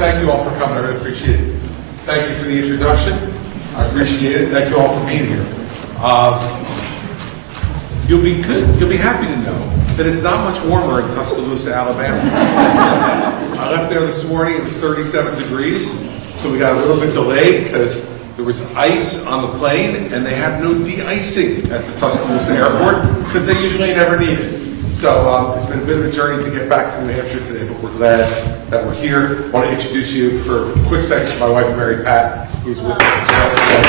thank you all for coming. I really appreciate it. Thank you for the introduction. I appreciate it. Thank you all for being here. You'll be happy to know that it's not much warmer in Tuscaloosa, Alabama. I left there this morning, it was 37 degrees, so we got a little bit delayed because there was ice on the plane and they have no de-icing at the Tuscaloosa airport because they usually never need it. So it's been a bit of a journey to get back to New Hampshire today, but we're glad that we're here. I want to introduce you for a quick second to my wife, Mary Pat, who's with us as well today.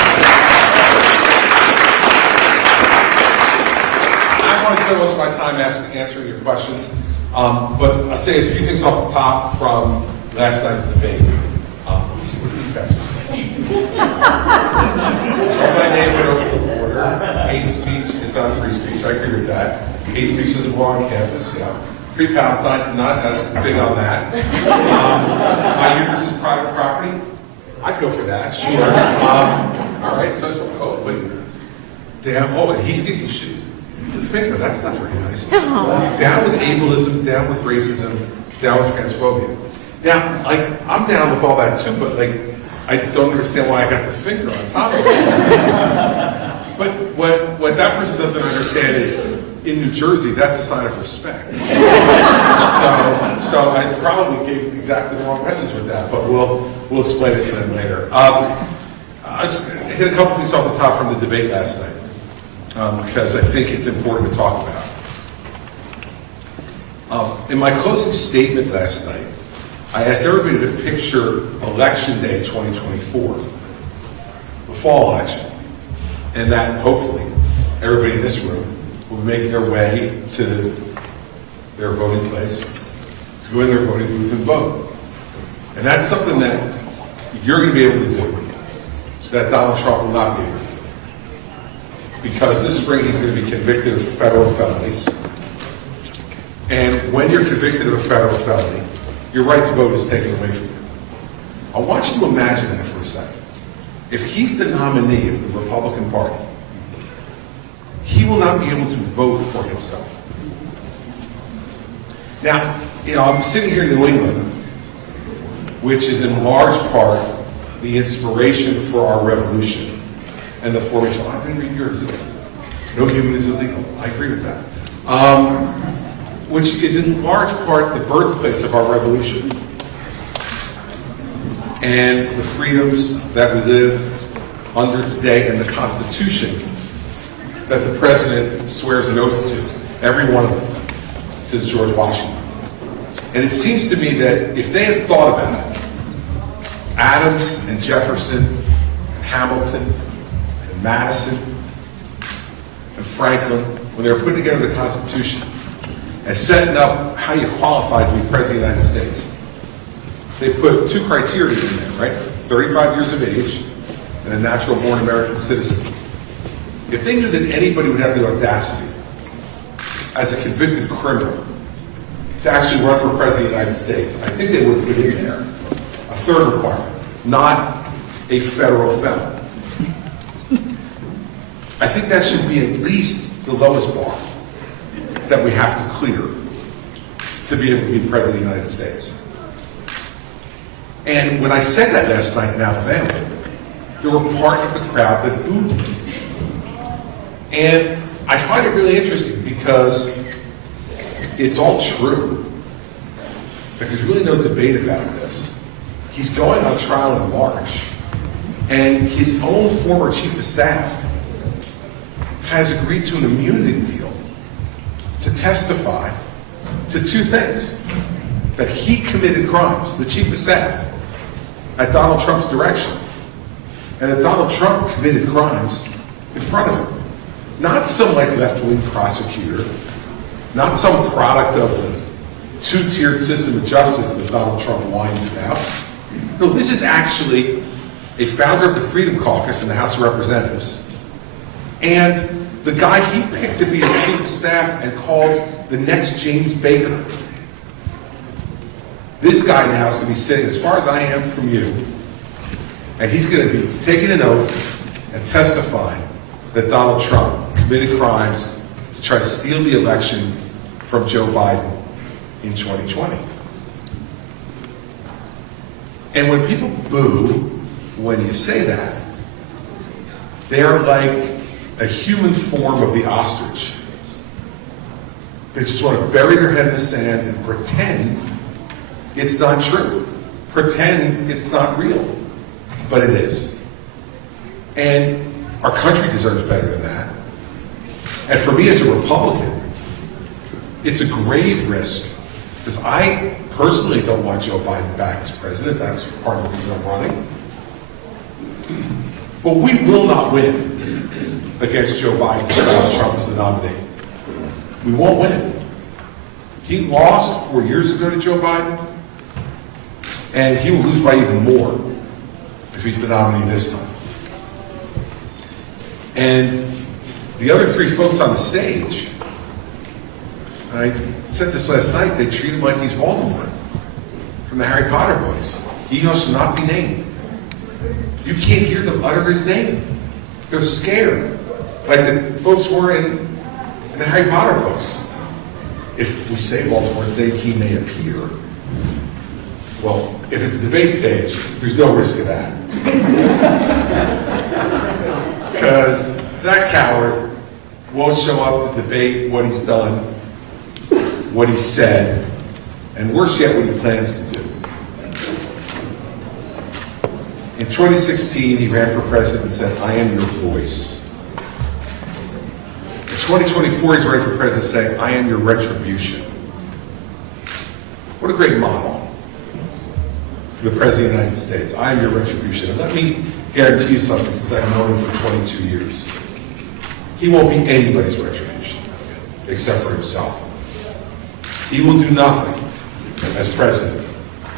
I want to spend most of my time answering your questions, but I'll say a few things off the top from last night's debate. Let me see what these guys are saying. My neighbor over the border, hate speech is not free speech. I agree with that. Hate speech doesn't belong on campus, yeah. Free Palestine, not as big on that. My uterus is private property. I'd go for that, sure. All right, so wait. Damn, and he's getting shoot. The finger, that's not very nice. Down with ableism, down with racism, down with transphobia. Now, I'm down with all that too, but I don't understand why I got the finger on top of it. But what that person doesn't understand is, in New Jersey, that's a sign of respect. So I probably gave exactly the wrong message with that, but we'll explain it to them later. I hit a couple things off the top from the debate last night, because I think it's important to talk about. In my closing statement last night, I asked everybody to picture Election Day 2024, the fall election, and that hopefully everybody in this room will be making their way to their voting place, to go in their voting booth and vote. And that's something that you're going to be able to do, that Donald Trump will not be able to do. Because this spring he's going to be convicted of federal felonies. And when you're convicted of a federal felony, your right to vote is taken away from you. I want you to imagine that for a second. If he's the nominee of the Republican Party, he will not be able to vote for himself. Now, I'm sitting here in New England, which is in large part the inspiration for our revolution and the formation. I didn't read yours either. No human is illegal. I agree with that. Which is in large part the birthplace of our revolution and the freedoms that we live under today and the Constitution that the president swears an oath to, every one of them, says George Washington. And it seems to me that if they had thought about it, Adams and Jefferson and Hamilton and Madison and Franklin, when they were putting together the Constitution and setting up how you qualified to be president of the United States, they put two criteria in there, right? 35 years of age and a natural-born American citizen. If they knew that anybody would have the audacity, as a convicted criminal, to actually run for president of the United States, I think they would have put in there a third requirement, not a federal felon. I think that should be at least the lowest bar that we have to clear to be able to be president of the United States. And when I said that last night in Alabama, there were part of the crowd that booed me. And I find it really interesting because it's all true. But there's really no debate about this. He's going on trial in March, and his own former chief of staff has agreed to an immunity deal to testify to two things: that he committed crimes, the chief of staff, at Donald Trump's direction, and that Donald Trump committed crimes in front of him. Not some left-wing prosecutor, not some product of the two-tiered system of justice that Donald Trump whines about. No, this is actually a founder of the Freedom Caucus in the House of Representatives, and the guy he picked to be his chief of staff and called the next James Baker. This guy now is going to be sitting as far as I am from you, and he's going to be taking an oath and testifying that Donald Trump committed crimes to try to steal the election from Joe Biden in 2020. And when people boo when you say that, they're like a human form of the ostrich. They just want to bury their head in the sand and pretend it's not true. Pretend it's not real. But it is. And our country deserves better than that. And for me as a Republican, it's a grave risk. Because I personally don't want Joe Biden back as president. That's part of the reason I'm running. But we will not win against Joe Biden if Donald Trump is the nominee. We won't win. He lost 4 years ago to Joe Biden, and he will lose by even more if he's the nominee this time. And the other three folks on the stage, I said this last night, they treat him like he's Voldemort from the Harry Potter books. He shall not be named. You can't hear them utter his name. They're scared, like the folks were in the Harry Potter books. If we say Voldemort's name, he may appear. Well, if it's a debate stage, there's no risk of that. Because that coward won't show up to debate what he's done, what he said, and worse yet, what he plans to do. In 2016, he ran for president and said, "I am your voice." In 2024, he's running for president saying, "I am your retribution." What a great model for the President of the United States. I am your retribution. And let me guarantee you something, since I've known him for 22 years. He won't be anybody's retribution, except for himself. He will do nothing as president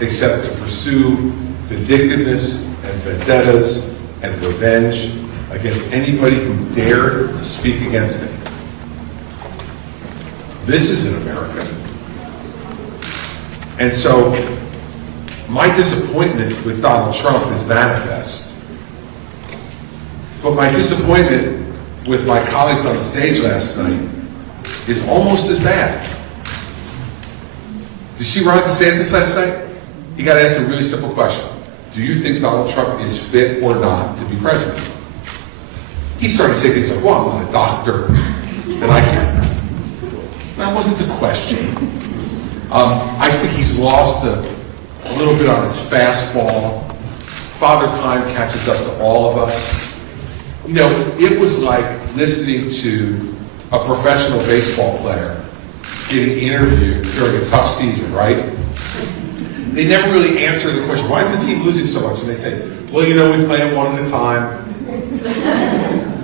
except to pursue vindictiveness and vendettas and revenge against anybody who dared to speak against him. This isn't America. And so, my disappointment with Donald Trump is manifest. But my disappointment with my colleagues on the stage last night is almost as bad. Did you see Ron DeSantis last night? He got asked a really simple question. Do you think Donald Trump is fit or not to be president? He started saying things like, well, I'm not a doctor, and I can't. That wasn't the question. I think he's lost a little bit on his fastball. Father Time catches up to all of us. You know, it was like listening to a professional baseball player getting interviewed during a tough season, right? They never really answer the question, why is the team losing so much? And they say, well, you know, we play them one at a time.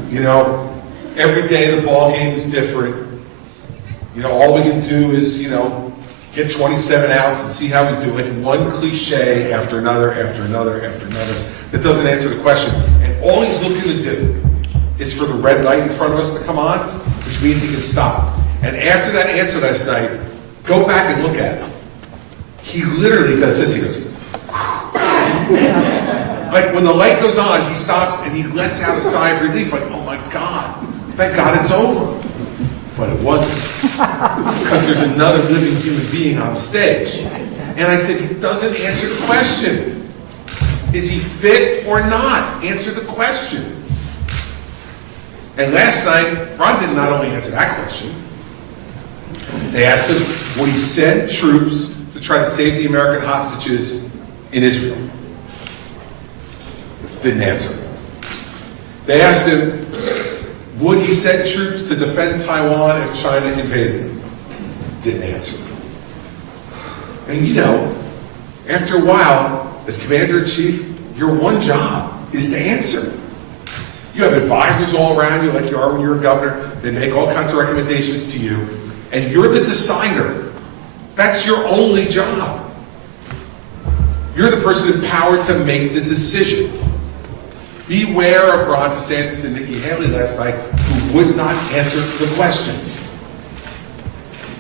You know, every day the ball game is different. You know, all we can do is, you know, get 27 outs and see how we do it. And one cliche after another, after another, after another, that doesn't answer the question. And all he's looking to do is for the red light in front of us to come on, which means he can stop. And after that answer last night, go back and look at it. He literally does this, he goes, like when the light goes on, he stops and he lets out a sigh of relief, like, oh my God, thank God it's over. But it wasn't, because there's another living human being on the stage. And I said, he doesn't answer the question. Is he fit or not? Answer the question. And last night, Ron did not only answer that question, they asked him, would he send troops to try to save the American hostages in Israel? Didn't answer. They asked him, would he send troops to defend Taiwan if China invaded them? Didn't answer. And you know, after a while, as Commander-in-Chief, your one job is to answer. You have advisors all around you like you are when you're a governor. They make all kinds of recommendations to you, and you're the decider. That's your only job. You're the person empowered to make the decision. Beware of Ron DeSantis and Nikki Haley last night, who would not answer the questions.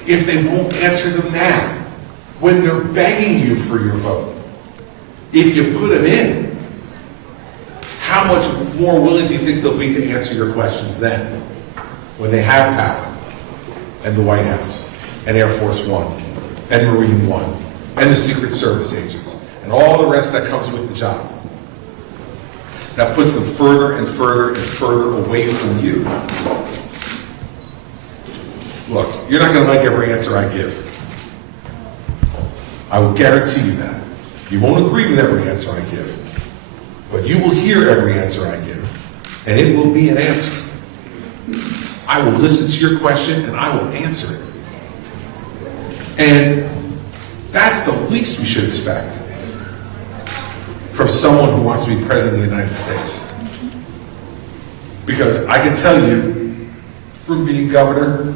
If they won't answer them now, when they're begging you for your vote, if you put them in, how much more willing do you think they'll be to answer your questions then, when they have power, and the White House, and Air Force One, and Marine One, and the Secret Service agents, and and all the rest that comes with the job. That puts them further and further and further away from you. Look, you're not going to like every answer I give. I will guarantee you that. You won't agree with every answer I give, but you will hear every answer I give, and it will be an answer. I will listen to your question, and I will answer it. And that's the least we should expect from someone who wants to be president of the United States. Because I can tell you, from being governor,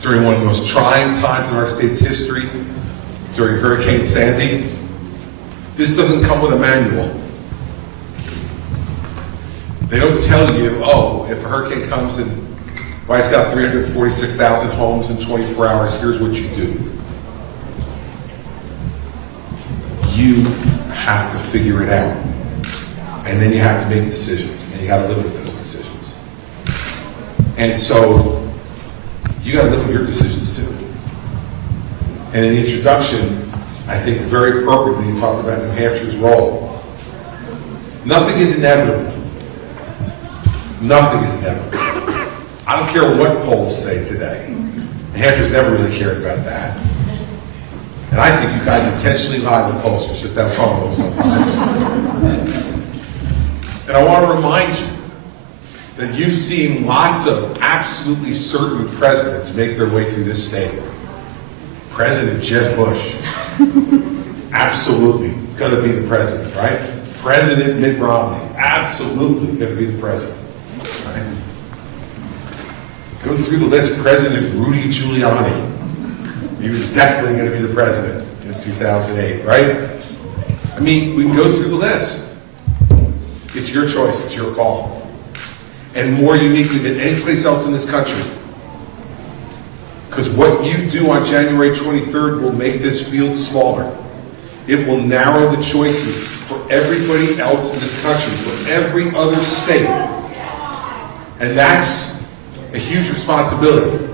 during one of the most trying times in our state's history, during Hurricane Sandy, this doesn't come with a manual. They don't tell you, oh, if a hurricane comes and wipes out 346,000 homes in 24 hours, here's what you do. You have to figure it out. And then you have to make decisions, and you got to live with those decisions. And so, you got to live with your decisions too. And in the introduction, I think very appropriately, you talked about New Hampshire's role. Nothing is inevitable. Nothing is inevitable. I don't care what polls say today. New Hampshire's never really cared about that. And I think you guys intentionally lie with pollsters, just have fun with them sometimes. And I want to remind you that you've seen lots of absolutely certain presidents make their way through this state. President Jeb Bush, absolutely going to be the president, right? President Mitt Romney, absolutely going to be the president, right? Go through the list. President Rudy Giuliani, he was definitely going to be the president in 2008, right? I mean, we can go through the list. It's your choice, it's your call. And more uniquely than any place else in this country. Because what you do on January 23rd will make this field smaller. It will narrow the choices for everybody else in this country, for every other state. And that's a huge responsibility.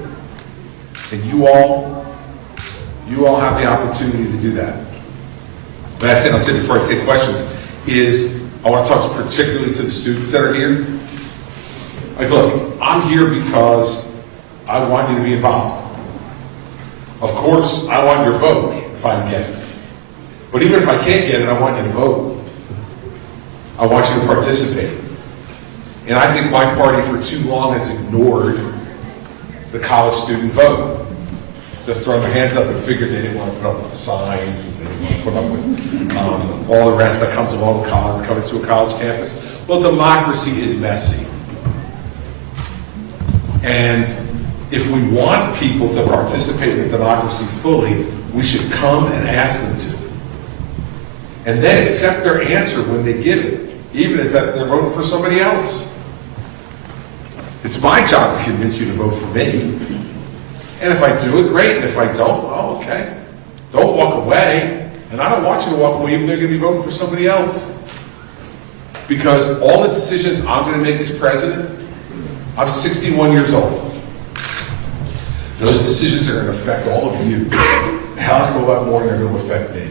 And you all have the opportunity to do that. Last thing I'll say before I take questions is I want to talk particularly to the students that are here. Like, look, I'm here because I want you to be involved. Of course, I want your vote if I can get it. But even if I can't get it, I want you to vote. I want you to participate. And I think my party for too long has ignored the college student vote. Just throwing their hands up and figured they didn't want to put up with the signs, and they didn't want to put up with all the rest that comes along with college, coming to a college campus. Well, democracy is messy. And if we want people to participate in democracy fully, we should come and ask them to. And then accept their answer when they give it, even if they're voting for somebody else. It's my job to convince you to vote for me. And if I do it, great. And if I don't, oh, okay. Don't walk away. And I don't want you to walk away even though you're going to be voting for somebody else. Because all the decisions I'm going to make as president, I'm 61 years old. Those decisions are going to affect all of you. A hell of a lot more than they're going to affect me.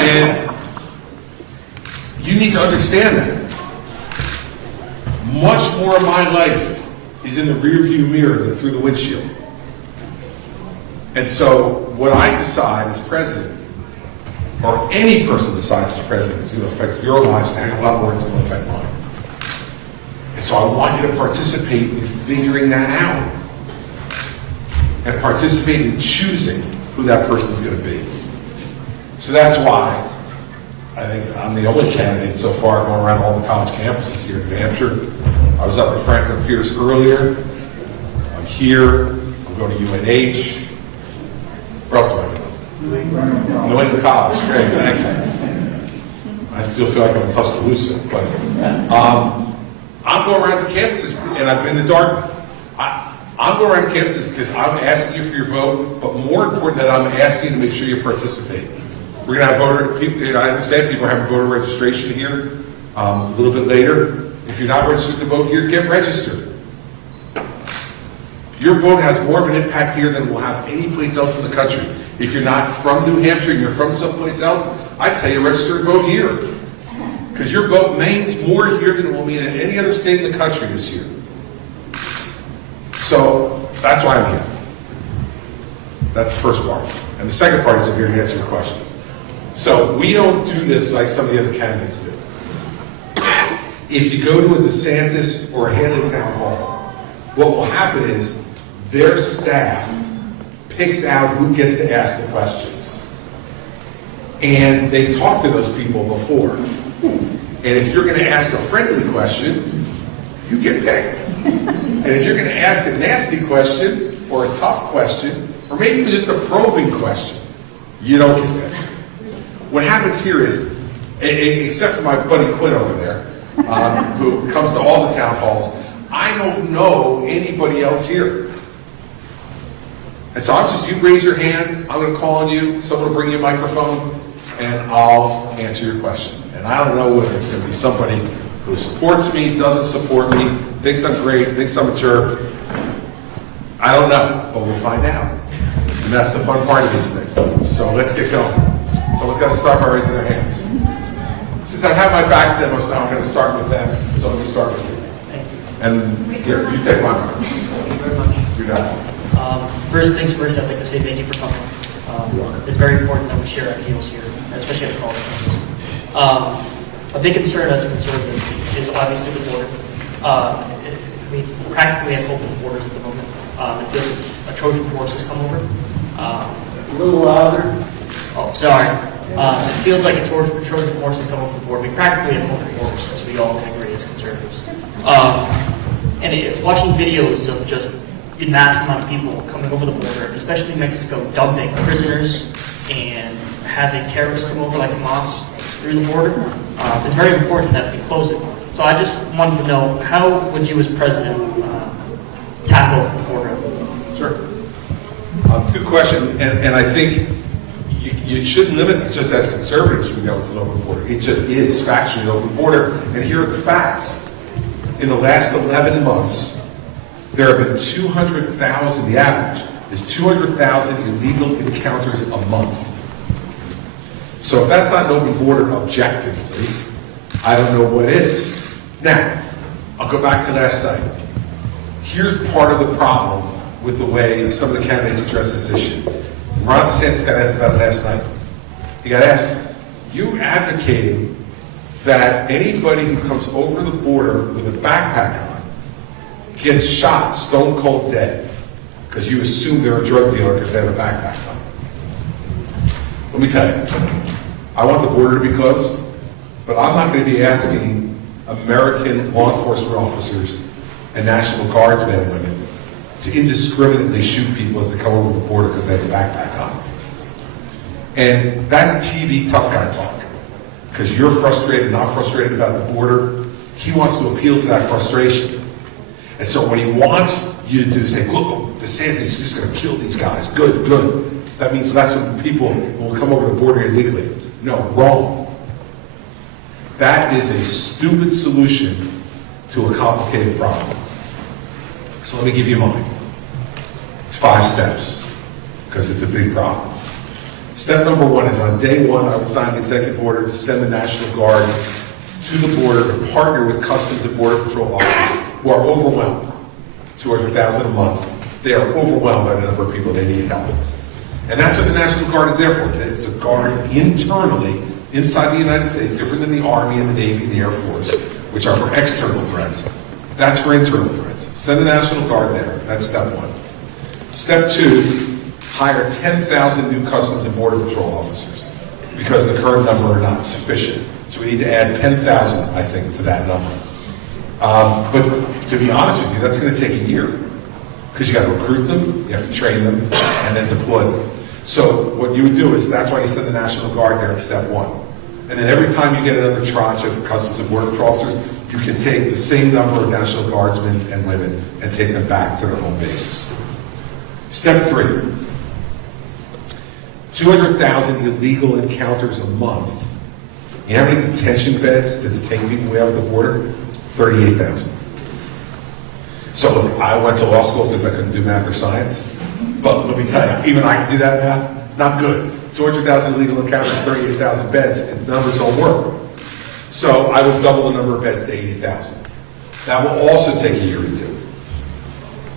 And you need to understand that. Much more of my life is in the rearview mirror than through the windshield. And so what I decide as president, or any person decides as president, is going to affect your lives and a lot more it's going to affect mine. And so I want you to participate in figuring that out. And participate in choosing who that person's going to be. So that's why I think I'm the only candidate so far going around all the college campuses here in New Hampshire. I was up at Franklin Pierce earlier. I'm here. I'm going to UNH. Where else am I going? New England College. Great, thank you. I still feel like I'm in Tuscaloosa, but I'm going around the campuses, and I've been to Dartmouth. I'm going around campuses because I'm asking you for your vote, but more important that I'm asking you to make sure you participate. We're going to have voter people. I understand people are having voter registration here a little bit later. If you're not registered to vote here, get registered. Your vote has more of an impact here than it will have any place else in the country. If you're not from New Hampshire and you're from someplace else, I tell you, register and vote here. Because your vote means more here than it will mean in any other state in the country this year. So that's why I'm here. That's the first part. And the second part is I'm here to answer your questions. So we don't do this like some of the other candidates do. If you go to a DeSantis or a Haley town hall, what will happen is their staff picks out who gets to ask the questions. And they talk to those people before. And if you're going to ask a friendly question, you get picked. And if you're going to ask a nasty question or a tough question, or maybe just a probing question, you don't get picked. What happens here is, except for my buddy Quinn over there, who comes to all the town halls, I don't know anybody else here. And so you raise your hand, I'm going to call on you, someone will bring you a microphone, and I'll answer your question. And I don't know whether it's going to be somebody who supports me, doesn't support me, thinks I'm great, thinks I'm a jerk. I don't know, but we'll find out. And that's the fun part of these things. So let's get going. Someone's got to start by raising their hands. Since I have my back to them, I'm going to start with them. So let me start with you. Thank you. And here, you take my mark. Thank you very much. You got it. First things first, I'd like to say thank you for coming. It's very important that we share ideals here, especially at the college campuses. A big concern as a conservative is obviously the border. We practically have open borders at the moment. It feels like a Trojan horse has come over. A little louder. Oh, sorry. It feels like a Trojan horse has come over the board. We practically have open borders, as we all can agree as conservatives. Watching videos of just the mass amount of people coming over the border, especially Mexico, dumping prisoners and having terrorists come over like Hamas through the border, it's very important that we close it. So I just wanted to know, how would you as president tackle the border? Sure. Two questions, and I think you shouldn't limit it just as conservatives we know it's an open border. It just is factually an open border, and here are the facts. In the last 11 months, there have been 200,000, the average is 200,000 illegal encounters a month. So if that's not an open border objectively, I don't know what is. Now, I'll go back to last night. Here's part of the problem with the way some of the candidates address this issue. Ron DeSantis got asked about it last night. He got asked, you advocating that anybody who comes over the border with a backpack on gets shot stone cold dead because you assume they're a drug dealer because they have a backpack on. Let me tell you, I want the border to be closed, but I'm not going to be asking American law enforcement officers and National Guardsmen and women to indiscriminately shoot people as they come over the border because they have a backpack on. And that's TV tough guy talk. Because you're frustrated, not frustrated about the border. He wants to appeal to that frustration. And so what he wants you to do is say, look, DeSantis is just going to kill these guys. Good, good. That means less people will come over the border illegally. No, wrong. That is a stupid solution to a complicated problem. So let me give you mine. It's 5 steps, because it's a big problem. Step number 1 is on day 1, I would sign an executive order to send the National Guard to the border to partner with Customs and Border Patrol officers who are overwhelmed. 200,000 a month. They are overwhelmed by the number of people they need help. And that's what the National Guard is there for. It's to guard internally, inside the United States, different than the Army and the Navy and the Air Force, which are for external threats. That's for internal threats. Send the National Guard there. That's step 1. Step 2, hire 10,000 new Customs and Border Patrol officers because the current number are not sufficient. So we need to add 10,000, I think, to that number. But to be honest with you, that's going to take a year because you got to recruit them, you have to train them, and then deploy them. So what you would do is, that's why you send the National Guard there in step 1. And then every time you get another tranche of Customs and Border Patrol officers, you can take the same number of National Guardsmen and women and take them back to their home bases. Step 3, 200,000 illegal encounters a month. You know how many detention beds to detain people we have at the border? 38,000. So look, I went to law school because I couldn't do math or science. But let me tell you, even I can do that math, not good. 200,000 legal encounters, 38,000 beds, and numbers don't work. So I will double the number of beds to 80,000. That will also take a year to do.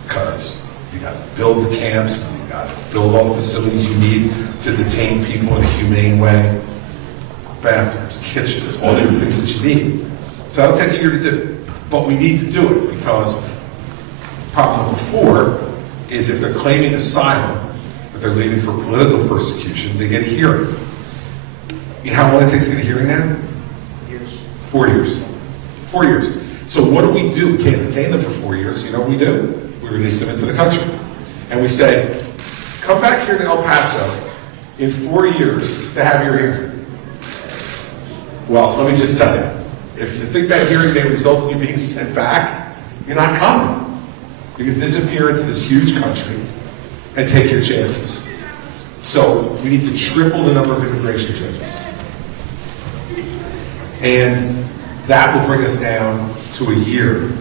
Because you got to build the camps, you got to build all the facilities you need to detain people in a humane way. Bathrooms, kitchens, all the things that you need. So that'll take a year to do. But we need to do it because problem number 4 is if they're claiming asylum, but they're leaving for political persecution, they get a hearing. You know how long it takes to get a hearing now? Years. 4 years. 4 years. So what do? We can't detain them for 4 years. You know what we do? We release them into the country. And we say, come back here to El Paso in 4 years to have your hearing. Well, let me just tell you, if you think that hearing may result in you being sent back, you're not coming. You can disappear into this huge country and take your chances. So we need to triple the number of immigration judges. And that will bring us down to a year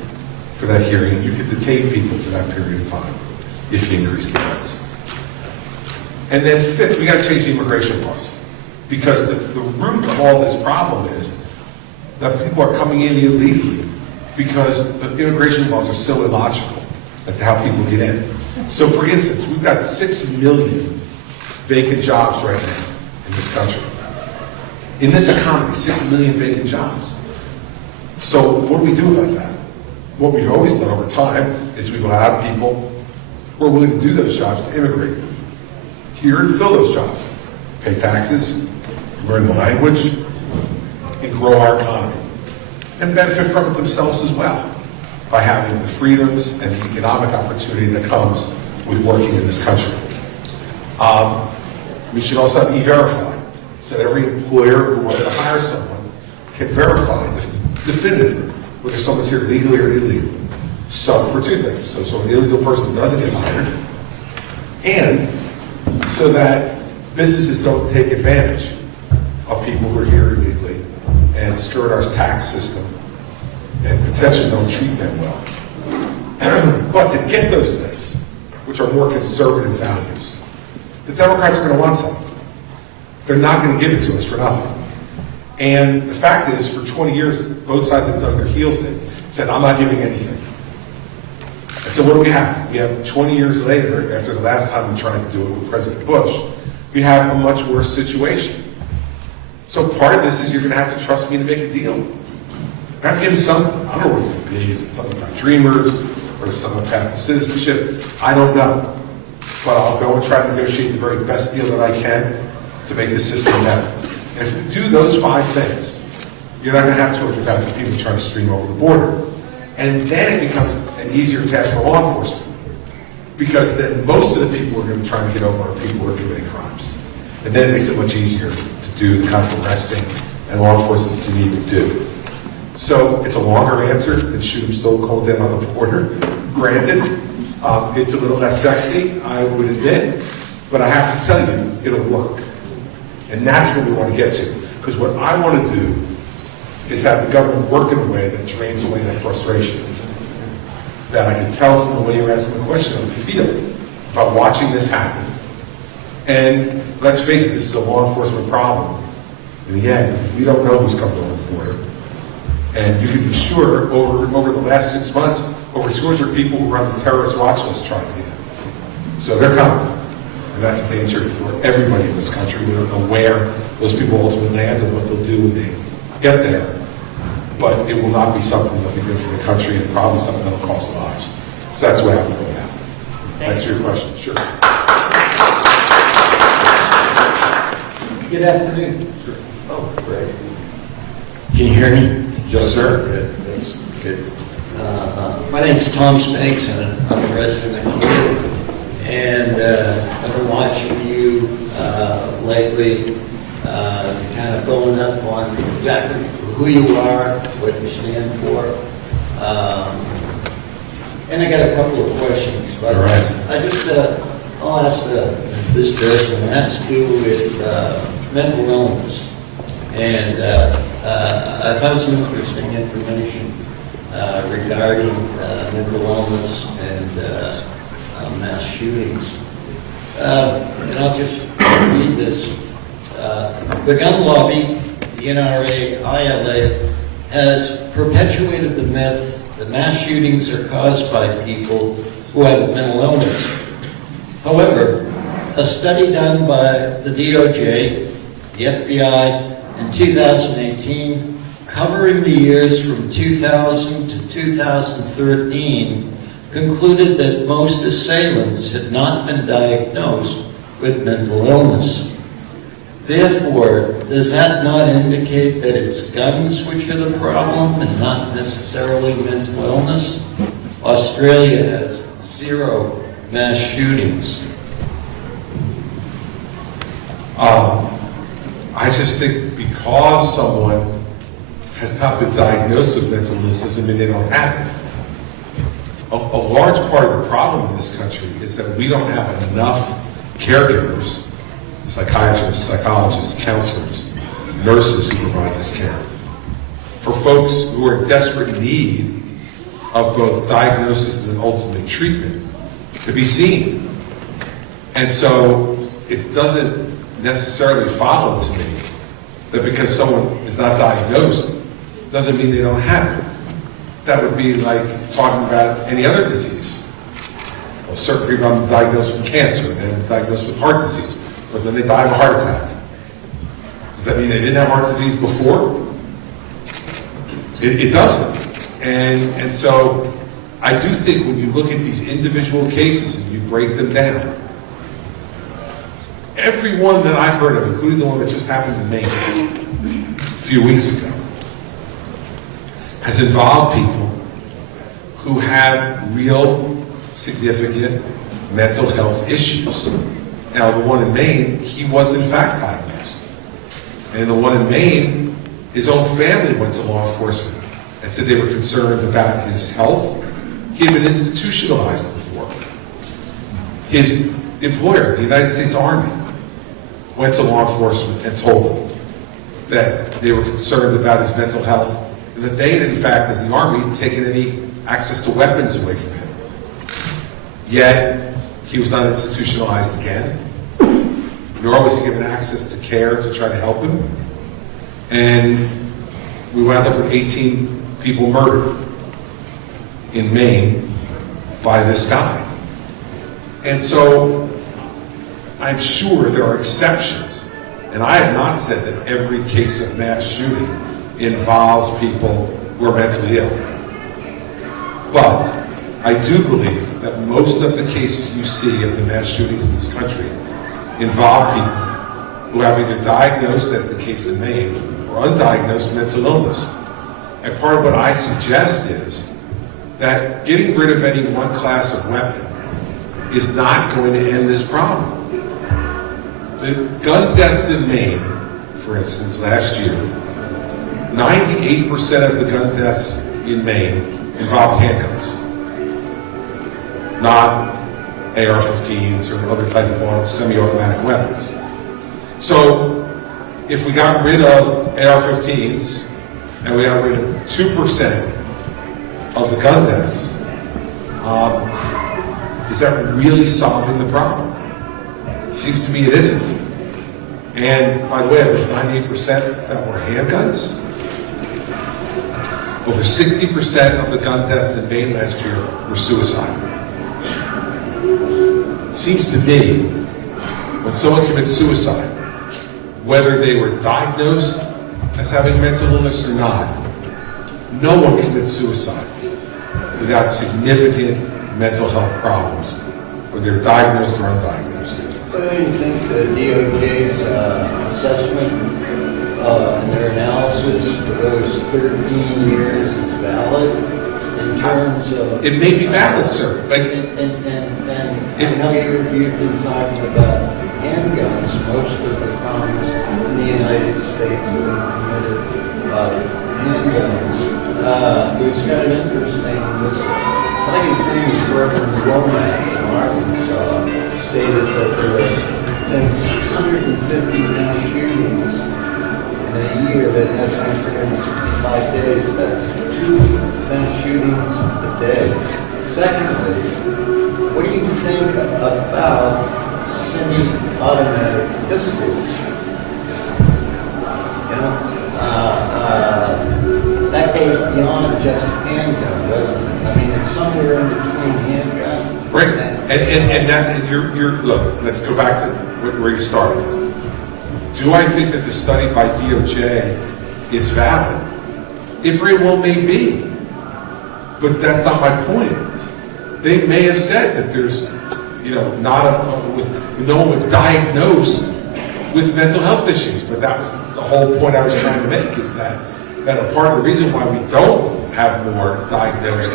for that hearing. And you can detain people for that period of time if you increase the beds. And then 5th, we got to change the immigration laws. Because the root of all this problem is that people are coming in illegally because the immigration laws are so illogical as to how people get in. So for instance, we've got 6 million vacant jobs right now in this country. In this economy, 6 million vacant jobs. So what do we do about that? What we've always done over time is we've allowed people who are willing to do those jobs to immigrate here and fill those jobs, pay taxes, learn the language, and grow our economy, and benefit from it themselves as well by having the freedoms and the economic opportunity that comes with working in this country. We should also have E-Verify, so that every employer who wants to hire someone can verify definitively whether someone's here legally or illegally. So for 2 things, so an illegal person doesn't get hired, and so that businesses don't take advantage of people who are here illegally and skirt our tax system and potentially don't treat them well. But to get those things, which are more conservative values, the Democrats are going to want something. They're not going to give it to us for nothing. And the fact is, for 20 years, both sides have dug their heels in, said, I'm not giving anything. And so what do we have? We have 20 years later, after the last time we tried to do it with President Bush, we have a much worse situation. So part of this is you're going to have to trust me to make a deal. I have to give them something. I don't know what it's going to be. Is it something about dreamers? Or is it something path to citizenship? I don't know. But I'll go and try to negotiate the very best deal that I can to make the system better. And if we do those 5 things, you're not going to have 200,000 people trying to stream over the border. And then it becomes an easier task for law enforcement. Because then most of the people we're going to be trying to get over are people who are committing crimes. And then it makes it much easier to do the kind of arresting and law enforcement that you need to do. So it's a longer answer than shoot 'em still cold dead on the border. Granted, it's a little less sexy, I would admit, but I have to tell you, it'll work. And that's what we want to get to. Because what I want to do is have the government work in a way that drains away that frustration. That I can tell from the way you're asking the question, how you feel about watching this happen. And let's face it, this is a law enforcement problem. And again, we don't know who's coming over the border. And you can be sure, over the last 6 months, over 200 people who were on the terrorist watch list tried to get in. So they're coming. And that's a danger for everybody in this country. We don't know where those people ultimately land and what they'll do when they get there. But it will not be something that'll be good for the country and probably something that'll cost lives. So that's the way I would go about it. Thanks for your question. Sure. Good afternoon. Sure. Oh, great. Can you hear me? Yes, sir. Good. That's good. My name is Tom Spanks, and I'm a resident of Keene. And I've been watching you lately to kind of bone up on exactly who you are, what you stand for. And I got a couple of questions. But all right. I'll ask this first one. It has to do with mental illness. And I found some interesting information regarding mental illness and mass shootings. And I'll just read this. The gun lobby, the NRA, ILA, has perpetuated the myth that mass shootings are caused by people who have mental illness. However, a study done by the DOJ, the FBI, in 2018, covering the years from 2000 to 2013, concluded that most assailants had not been diagnosed with mental illness. Therefore, does that not indicate that it's guns which are the problem and not necessarily mental illness? Australia has 0 mass shootings. I just think because someone has not been diagnosed with mental illness doesn't mean they don't have it. A large part of the problem in this country is that we don't have enough caregivers, psychiatrists, psychologists, counselors, nurses who provide this care, for folks who are in desperate need of both diagnosis and then ultimate treatment to be seen. And so it doesn't necessarily follow to me that because someone is not diagnosed doesn't mean they don't have it. That would be like talking about any other disease. Well, certain people have been diagnosed with cancer, they've been diagnosed with heart disease, but then they die of a heart attack. Does that mean they didn't have heart disease before? It doesn't. And so I do think when you look at these individual cases and you break them down, every one that I've heard of, including the one that just happened in Maine a few weeks ago, has involved people who have real significant mental health issues. Now, the one in Maine, he was in fact diagnosed. And the one in Maine, his own family went to law enforcement and said they were concerned about his health. He had been institutionalized before. His employer, the United States Army, went to law enforcement and told them that they were concerned about his mental health and that they had, in fact, as the Army, taken any access to weapons away from him. Yet, he was not institutionalized again, nor was he given access to care to try to help him. And we wound up with 18 people murdered in Maine by this guy. And so, I'm sure there are exceptions. And I have not said that every case of mass shooting involves people who are mentally ill. But I do believe that most of the cases you see of the mass shootings in this country involve people who have either diagnosed, as the case in Maine, or undiagnosed mental illness. And part of what I suggest is that getting rid of any one class of weapon is not going to end this problem. The gun deaths in Maine, for instance, last year, 98% of the gun deaths in Maine involved handguns, not AR-15s or other type of semi-automatic weapons. So if we got rid of AR-15s and we got rid of 2% of the gun deaths, is that really solving the problem? It seems to me it isn't. And by the way, of those 98% that were handguns, over 60% of the gun deaths in Maine last year were suicide. It seems to me, when someone commits suicide, whether they were diagnosed as having mental illness or not, no one commits suicide without significant mental health problems, whether they're diagnosed or undiagnosed. So do you think the DOJ's assessment and their analysis for those 13 years is valid in terms of... It may be valid, sir. Like, and I know you've been talking about handguns. Most of the crimes in the United States have been committed by handguns. It was kind of interesting. I think his name is Reverend Womack from Arkansas, stated that there have been 650 mass shootings in a year that has 165 days. That's 2 prevent shootings a day? Secondly, what do you think about semi-automatic pistols? You know, that goes beyond just handgun, doesn't it? I mean, it's somewhere in between handgun. Right, and you're, look, let's go back to where you started. Do I think that the study by DOJ is valid? It very well may be, but that's not my point. They may have said that there's, you know, no one was diagnosed with mental health issues, but that was the whole point I was trying to make, is that a part of the reason why we don't have more diagnosed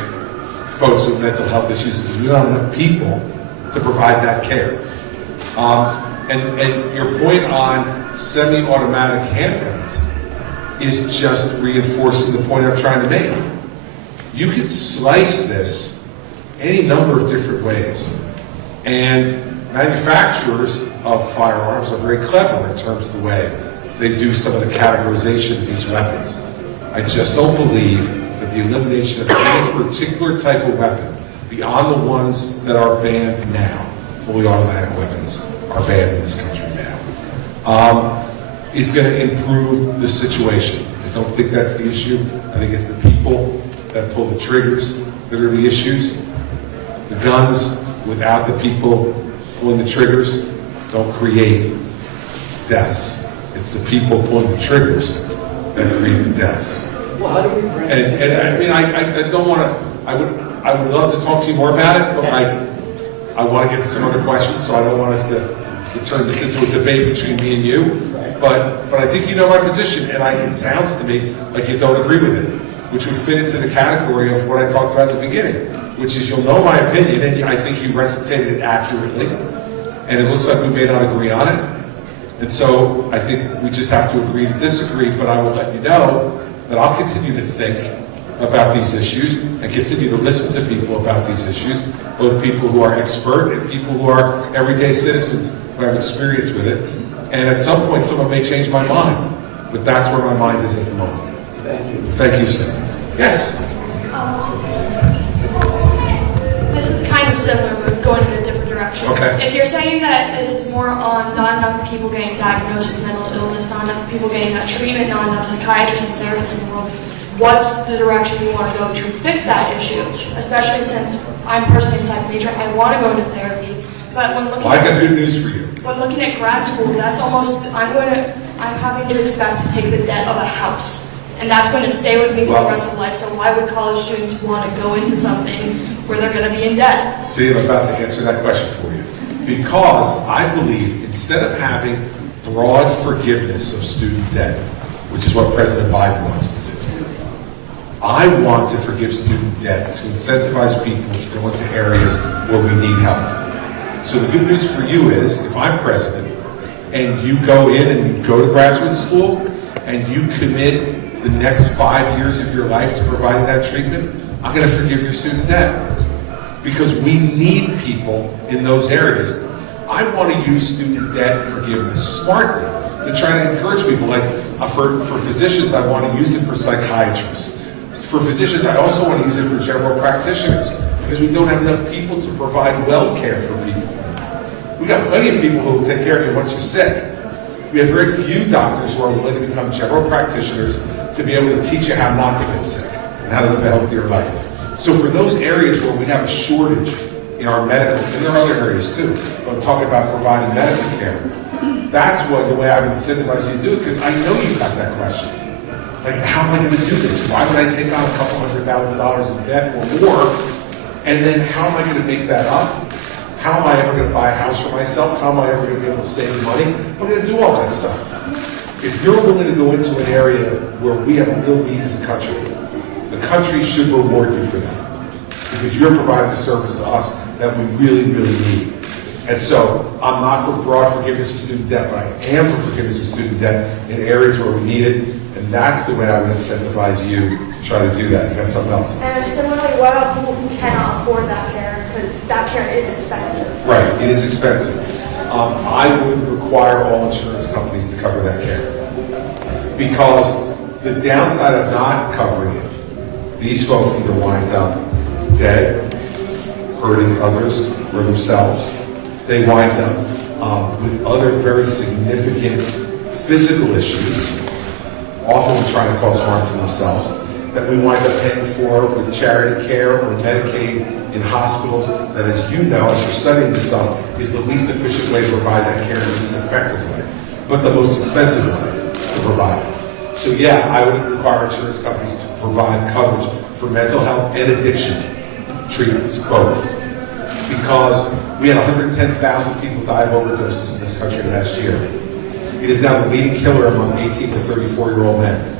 folks with mental health issues is we don't have enough people to provide that care. And your point on semi-automatic handguns is just reinforcing the point I'm trying to make. You can slice this any number of different ways. And manufacturers of firearms are very clever in terms of the way they do some of the categorization of these weapons. I just don't believe that the elimination of any particular type of weapon beyond the ones that are banned now, fully automatic weapons are banned in this country now, is going to improve the situation. I don't think that's the issue. I think it's the people that pull the triggers that are the issues. The guns, without the people pulling the triggers, don't create deaths. It's the people pulling the triggers that create the deaths. Well, how do we bring And I mean, I don't want to, I would love to talk to you more about it, but I want to get to some other questions, so I don't want us to turn this into a debate between me and you. But I think you know my position, and it sounds to me like you don't agree with it, which would fit into the category of what I talked about at the beginning, which is you'll know my opinion, and I think you recitated it accurately, and it looks like we may not agree on it. And so I think we just have to agree to disagree, but I will let you know that I'll continue to think about these issues and continue to listen to people about these issues, both people who are expert and people who are everyday citizens who have experience with it. And at some point, someone may change my mind, but that's where my mind is at the moment. Thank you. Thank you, sir. Yes? This is kind of similar, but going in a different direction. Okay. If you're saying that this is more on not enough people getting diagnosed with mental illness, not enough people getting that treatment, not enough psychiatrists and therapists in the world, what's the direction you want to go to fix that issue? Especially since I'm personally a psych major, I want to go into therapy, but when looking Well, I got good news for you. when looking at grad school, that's almost, I'm having to expect to take the debt of a house. And that's going to stay with me for the rest of life. So why would college students want to go into something where they're going to be in debt? See, I'm about to answer that question for you. Because I believe instead of having broad forgiveness of student debt, which is what President Biden wants to do, I want to forgive student debt to incentivize people to go into areas where we need help. So the good news for you is, if I'm president, and you go in and you go to graduate school, and you commit the next 5 years of your life to providing that treatment, I'm going to forgive your student debt. Because we need people in those areas. I want to use student debt forgiveness smartly to try to encourage people. Like for physicians, I want to use it for psychiatrists. For physicians, I also want to use it for general practitioners because we don't have enough people to provide well care for people. We got plenty of people who will take care of you once you're sick. We have very few doctors who are willing to become general practitioners to be able to teach you how not to get sick and how to live a healthier life. So for those areas where we have a shortage in our medical, and there are other areas too, but I'm talking about providing medical care, that's the way I would incentivize you to do it, because I know you've got that question. Like, how am I going to do this? Why would I take on a couple $100,000 in debt or more? And then how am I going to make that up? How am I ever going to buy a house for myself? How am I ever going to be able to save money? I'm going to do all that stuff. If you're willing to go into an area where we have a real need as a country, the country should reward you for that. Because you're providing a service to us that we really, really need. And so I'm not for broad forgiveness of student debt, but I am for forgiveness of student debt in areas where we need it. And that's the way I would incentivize you to try to do that. You got something else? And similarly, what about people who cannot afford that care? Because that care is expensive. Right, it is expensive. I would require all insurance companies to cover that care. Because the downside of not covering it these folks either wind up dead, hurting others or themselves. They wind up with other very significant physical issues, often trying to cause harm to themselves, that we wind up paying for with charity care or Medicaid in hospitals, that, as you know, as you're studying this stuff, is the least efficient way to provide that care in the least effective way, but the most expensive way to provide it. So yeah, I would require insurance companies to provide coverage for mental health and addiction treatments, both. Because we had 110,000 people die of overdoses in this country last year. It is now the leading killer among 18 to 34-year-old men.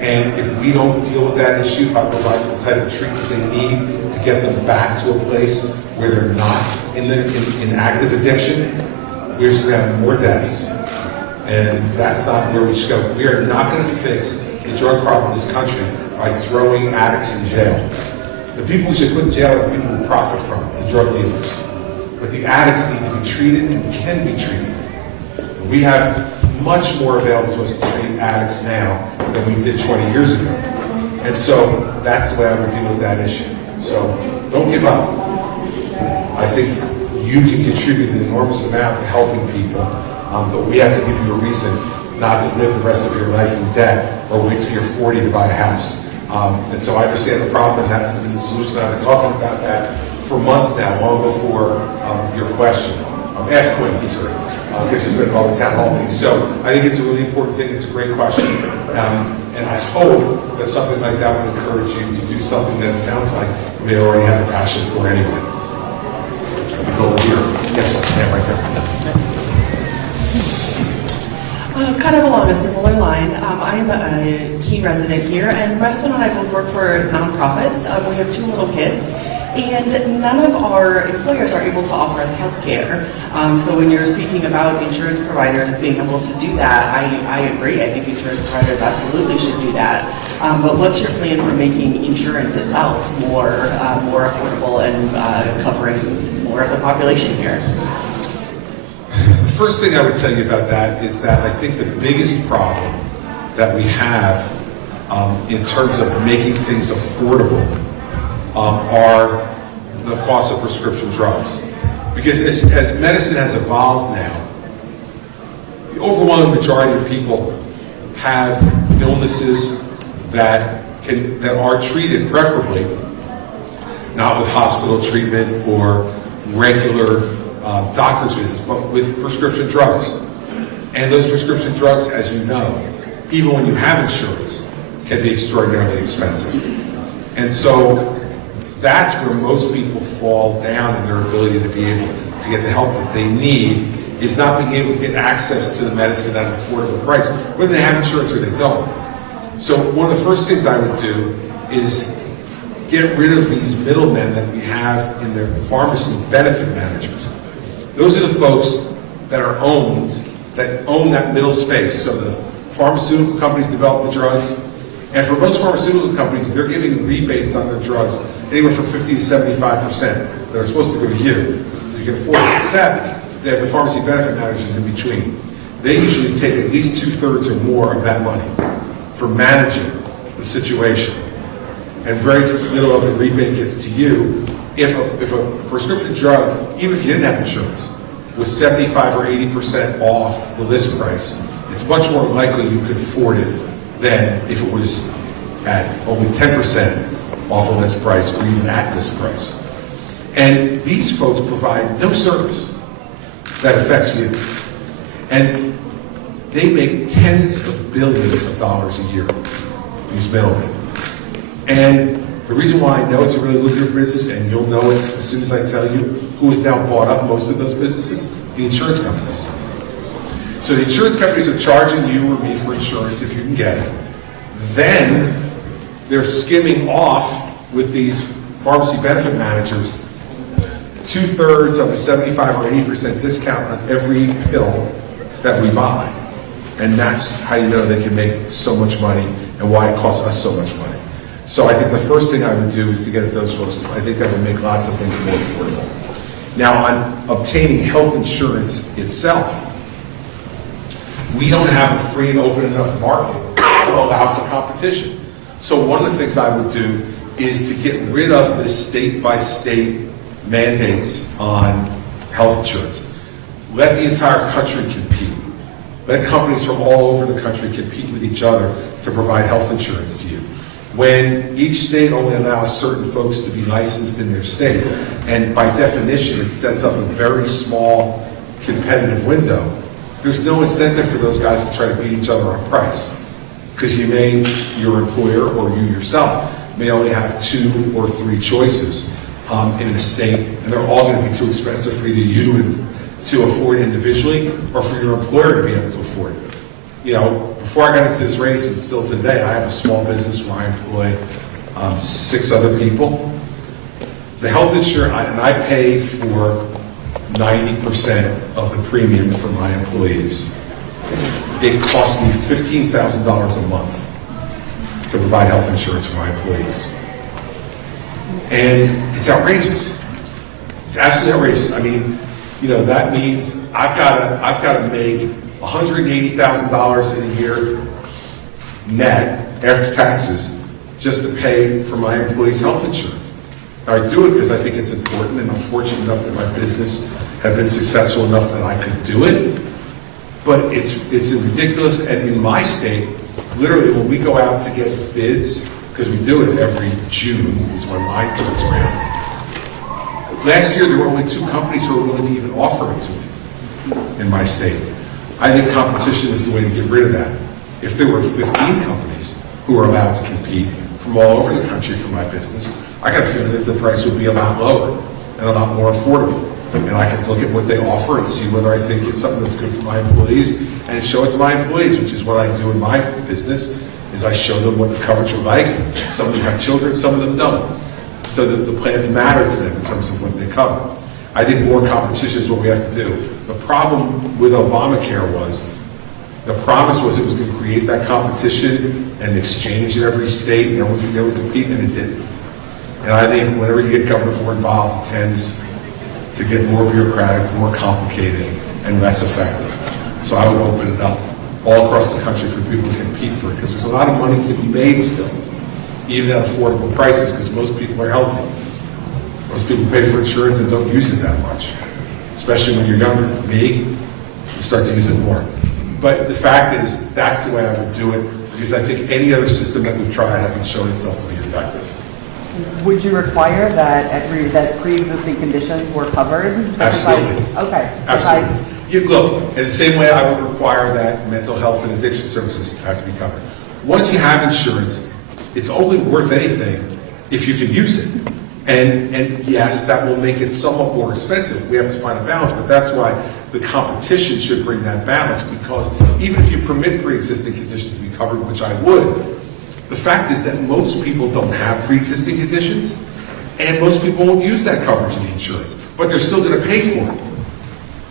And if we don't deal with that issue by providing the type of treatment they need to get them back to a place where they're not in active addiction, we're just going to have more deaths. And that's not where we should go. We are not going to fix the drug problem in this country by throwing addicts in jail. The people who should put in jail are the people who profit from it, the drug dealers. But the addicts need to be treated and can be treated. We have much more available to us to treat addicts now than we did 20 years ago. And so that's the way I would deal with that issue. So don't give up. I think you can contribute an enormous amount to helping people, but we have to give you a reason not to live the rest of your life in debt or wait till you're 40 to buy a house. And so I understand the problem, and that's been the solution. I've been talking about that for months now, long before your question. Ask Quinn, he's heard. Because he's been in all the town hall meetings. So I think it's a really important thing. It's a great question. And I hope that something like that would encourage you to do something that it sounds like you may already have a passion for anyway. You go over here. Yes, yeah, right there. Kind of along a similar line, I'm a Keene resident here, and my husband and I both work for nonprofits. We have 2 little kids, and none of our employers are able to offer us health care. So when you're speaking about insurance providers being able to do that, I agree. I think insurance providers absolutely should do that. But what's your plan for making insurance itself more affordable and covering more of the population here? The first thing I would tell you about that is that I think the biggest problem that we have in terms of making things affordable are the cost of prescription drugs. Because as medicine has evolved now, the overwhelming majority of people have illnesses that are treated, preferably not with hospital treatment or regular doctor's visits, but with prescription drugs. And those prescription drugs, as you know, even when you have insurance, can be extraordinarily expensive. And so that's where most people fall down in their ability to be able to get the help that they need, is not being able to get access to the medicine at an affordable price, whether they have insurance or they don't. So one of the first things I would do is get rid of these middlemen that we have in the pharmacy benefit managers. Those are the folks that own that middle space. So the pharmaceutical companies develop the drugs, and for most pharmaceutical companies, they're giving rebates on their drugs anywhere from 50 to 75% that are supposed to go to you, so you can afford it. Sadly, they have the pharmacy benefit managers in between. They usually take at least 2/3 or more of that money for managing the situation, and very little of the rebate gets to you. If a prescription drug, even if you didn't have insurance, was 75 or 80% off the list price, it's much more likely you could afford it than if it was at only 10% off a list price or even at list price. And these folks provide no service that affects you. And they make tens of billions of dollars a year, these middlemen. And the reason why I know it's a really lucrative business, and you'll know it as soon as I tell you who has now bought up most of those businesses, the insurance companies. So the insurance companies are charging you or me for insurance if you can get it. Then they're skimming off with these pharmacy benefit managers 2/3 of a 75 or 80% discount on every pill that we buy. And that's how you know they can make so much money and why it costs us so much money. So I think the first thing I would do is to get at those folks, because I think that would make lots of things more affordable. Now, on obtaining health insurance itself, we don't have a free and open enough market to allow for competition. So one of the things I would do is to get rid of this state-by-state mandates on health insurance. Let the entire country compete. Let companies from all over the country compete with each other to provide health insurance to you. When each state only allows certain folks to be licensed in their state, and by definition it sets up a very small competitive window, there's no incentive for those guys to try to beat each other on price. Because your employer or you yourself may only have 2 or 3 choices in a state, and they're all going to be too expensive for either you to afford individually or for your employer to be able to afford. You know, before I got into this race and still today, I have a small business where I employ 6 other people. The health insurance, and I pay for 90% of the premium for my employees. It costs me $15,000 a month to provide health insurance for my employees. And it's outrageous. It's absolutely outrageous. I mean, you know, that means I've got to make $180,000 in a year net after taxes just to pay for my employees' health insurance. Now, I do it because I think it's important, and I'm fortunate enough that my business had been successful enough that I could do it. But it's ridiculous, and in my state, literally when we go out to get bids, because we do it every June, is when line turns around. Last year there were only 2 companies who were willing to even offer it to me in my state. I think competition is the way to get rid of that. If there were 15 companies who were allowed to compete from all over the country for my business, I got a feeling that the price would be a lot lower and a lot more affordable. And I can look at what they offer and see whether I think it's something that's good for my employees and show it to my employees, which is what I do in my business, is I show them what the coverage are like. Some of them have children, some of them don't. So that the plans matter to them in terms of what they cover. I think more competition is what we have to do. The problem with Obamacare was, the promise was it was going to create that competition and exchange in every state and everyone's going to be able to compete, and it didn't. And I think whenever you get government more involved, it tends to get more bureaucratic, more complicated, and less effective. So I would open it up all across the country for people to compete for it, because there's a lot of money to be made still, even at affordable prices, because most people are healthy. Most people pay for insurance and don't use it that much, especially when you're younger. Me, you start to use it more. But the fact is, that's the way I would do it, because I think any other system that we've tried hasn't shown itself to be effective. Would you require that pre-existing conditions were covered? Absolutely. Okay. Absolutely. Look, in the same way I would require that mental health and addiction services have to be covered. Once you have insurance, it's only worth anything if you can use it. And yes, that will make it somewhat more expensive. We have to find a balance, but that's why the competition should bring that balance, because even if you permit pre-existing conditions to be covered, which I would, the fact is that most people don't have pre-existing conditions, and most people won't use that coverage in the insurance, but they're still going to pay for it.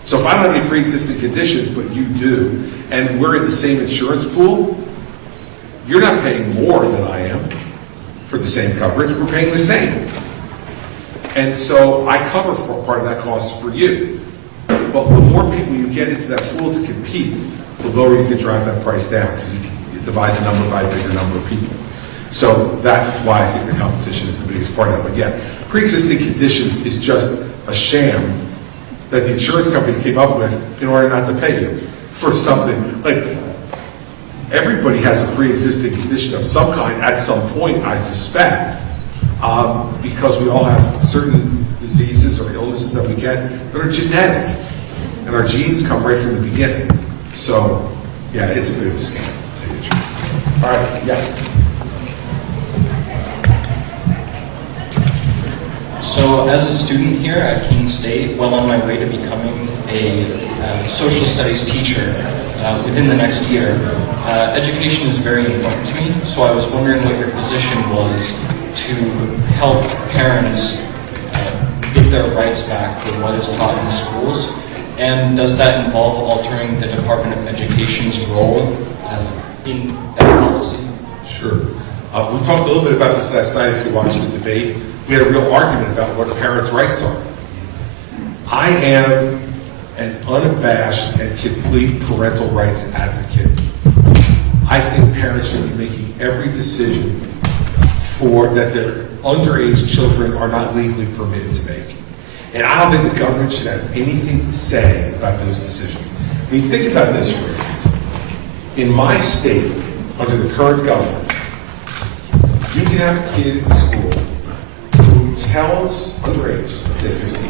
So if I don't have any pre-existing conditions, but you do, and we're in the same insurance pool, you're not paying more than I am for the same coverage. We're paying the same. And so I cover for part of that cost for you. But the more people you get into that pool to compete, the lower you can drive that price down, because you can divide the number by a bigger number of people. So that's why I think the competition is the biggest part of that. But yeah, pre-existing conditions is just a sham that the insurance company came up with in order not to pay you for something. Like, everybody has a pre-existing condition of some kind at some point, I suspect, because we all have certain diseases or illnesses that we get that are genetic, and our genes come right from the beginning. So, yeah, it's a bit of a scam, to tell you the truth. All right, yeah. So as a student here at Keene State, well on my way to becoming a social studies teacher within the next year, education is very important to me, so I was wondering what your position was to help parents get their rights back for what is taught in schools, and does that involve altering the Department of Education's role in that policy? Sure. We talked a little bit about this last night if you watched the debate. We had a real argument about what parents' rights are. I am an unabashed and complete parental rights advocate. I think parents should be making every decision that their underage children are not legally permitted to make. And I don't think the government should have anything to say about those decisions. I mean, think about this, for instance. In my state, under the current government, you can have a kid in school who tells, underage, let's say 15,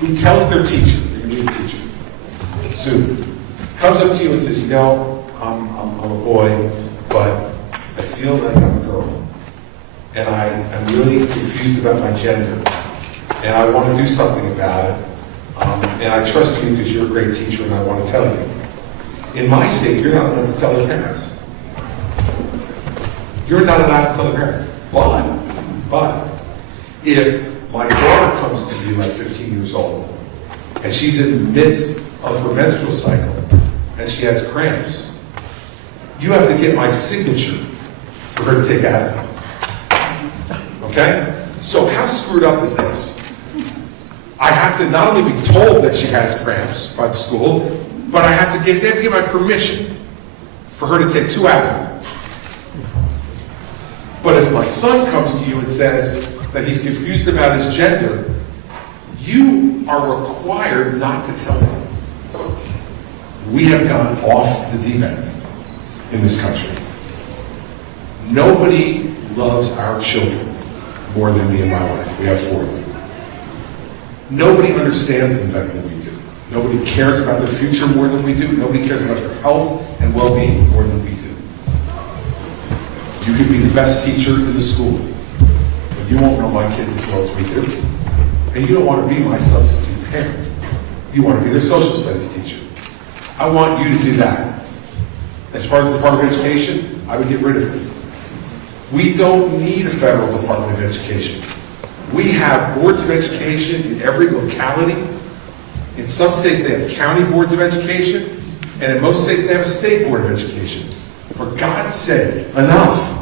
who tells their teacher, they're going to be a teacher, soon, comes up to you and says, you know, I'm a boy, but I feel like I'm a girl. And I'm really confused about my gender. And I want to do something about it. And I trust you because you're a great teacher and I want to tell you. In my state, you're not allowed to tell their parents. You're not allowed to tell the parent. But if my daughter comes to you at 15 years old and she's in the midst of her menstrual cycle and she has cramps, you have to get my signature for her to take Advil. Okay? So how screwed up is this? I have to not only be told that she has cramps by the school, but they have to get my permission for her to take 2 Advil. But if my son comes to you and says that he's confused about his gender, you are required not to tell him. We have gone off the deep end in this country. Nobody loves our children more than me and my wife. We have 4 of them. Nobody understands them better than we do. Nobody cares about their future more than we do. Nobody cares about their health and well-being more than we do. You could be the best teacher in the school, but you won't know my kids as well as we do. And you don't want to be my substitute parent. You want to be their social studies teacher. I want you to do that. As far as the Department of Education, I would get rid of it. We don't need a federal Department of Education. We have boards of education in every locality. In some states they have county boards of education, and in most states they have a state board of education. For God's sake, enough.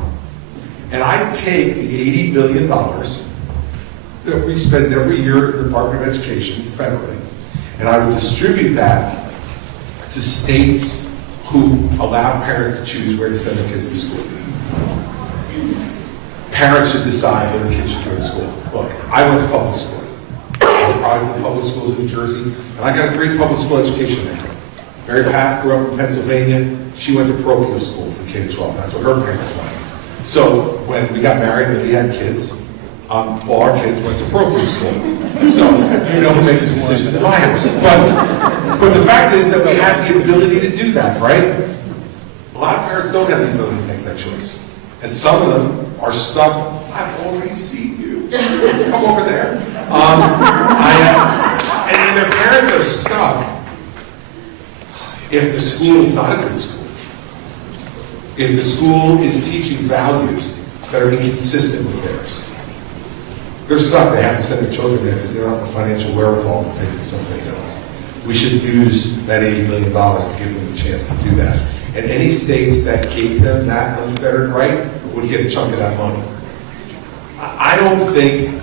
And I take the $80 billion that we spend every year at the Department of Education federally, and I would distribute that to states who allow parents to choose where to send their kids to school. Parents should decide where their kids should go to school. Look, I went to public school. I was probably in public schools in New Jersey, and I got a great public school education there. Mary Pat grew up in Pennsylvania. She went to parochial school from K to 12. That's what her parents went. So when we got married and we had kids, all our kids went to parochial school. So you know who makes the decisions in my house. But the fact is that we had the ability to do that, right? A lot of parents don't have the ability to make that choice. And some of them are stuck. I've already seen you. Come over there. And their parents are stuck if the school is not a good school. If the school is teaching values that are inconsistent with theirs. They're stuck. They have to send their children there because they don't have the financial wherewithal to take them someplace else. We should use that $80 billion to give them the chance to do that. And any states that gave them that unfettered right would get a chunk of that money. I don't think,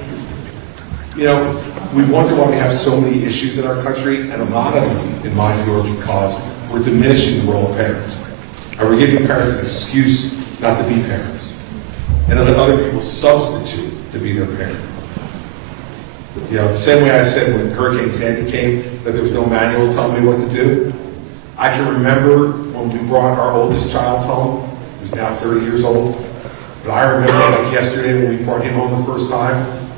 we wonder why we have so many issues in our country, and a lot of them, in my view, are because we're diminishing the role of parents. And we're giving parents an excuse not to be parents. And then other people substitute to be their parent. The same way I said when Hurricane Sandy came that there was no manual telling me what to do. I can remember when we brought our oldest child home, who's now 30 years old. But I remember like yesterday when we brought him home the first time.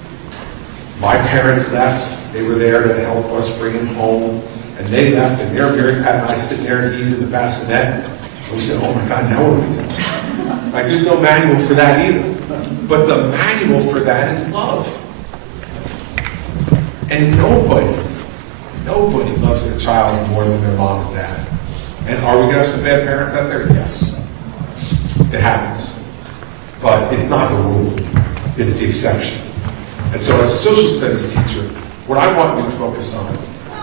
My parents left. They were there to help us bring him home. And they left, and there Mary Pat and I sitting there, and he's in the bassinet. And we said, oh my God, now what do we do? Like, there's no manual for that either. But the manual for that is love. And nobody loves their child more than their mom and dad. And are we going to have some bad parents out there? Yes. It happens. But it's not the rule. It's the exception. And so as a social studies teacher, what I want you to focus on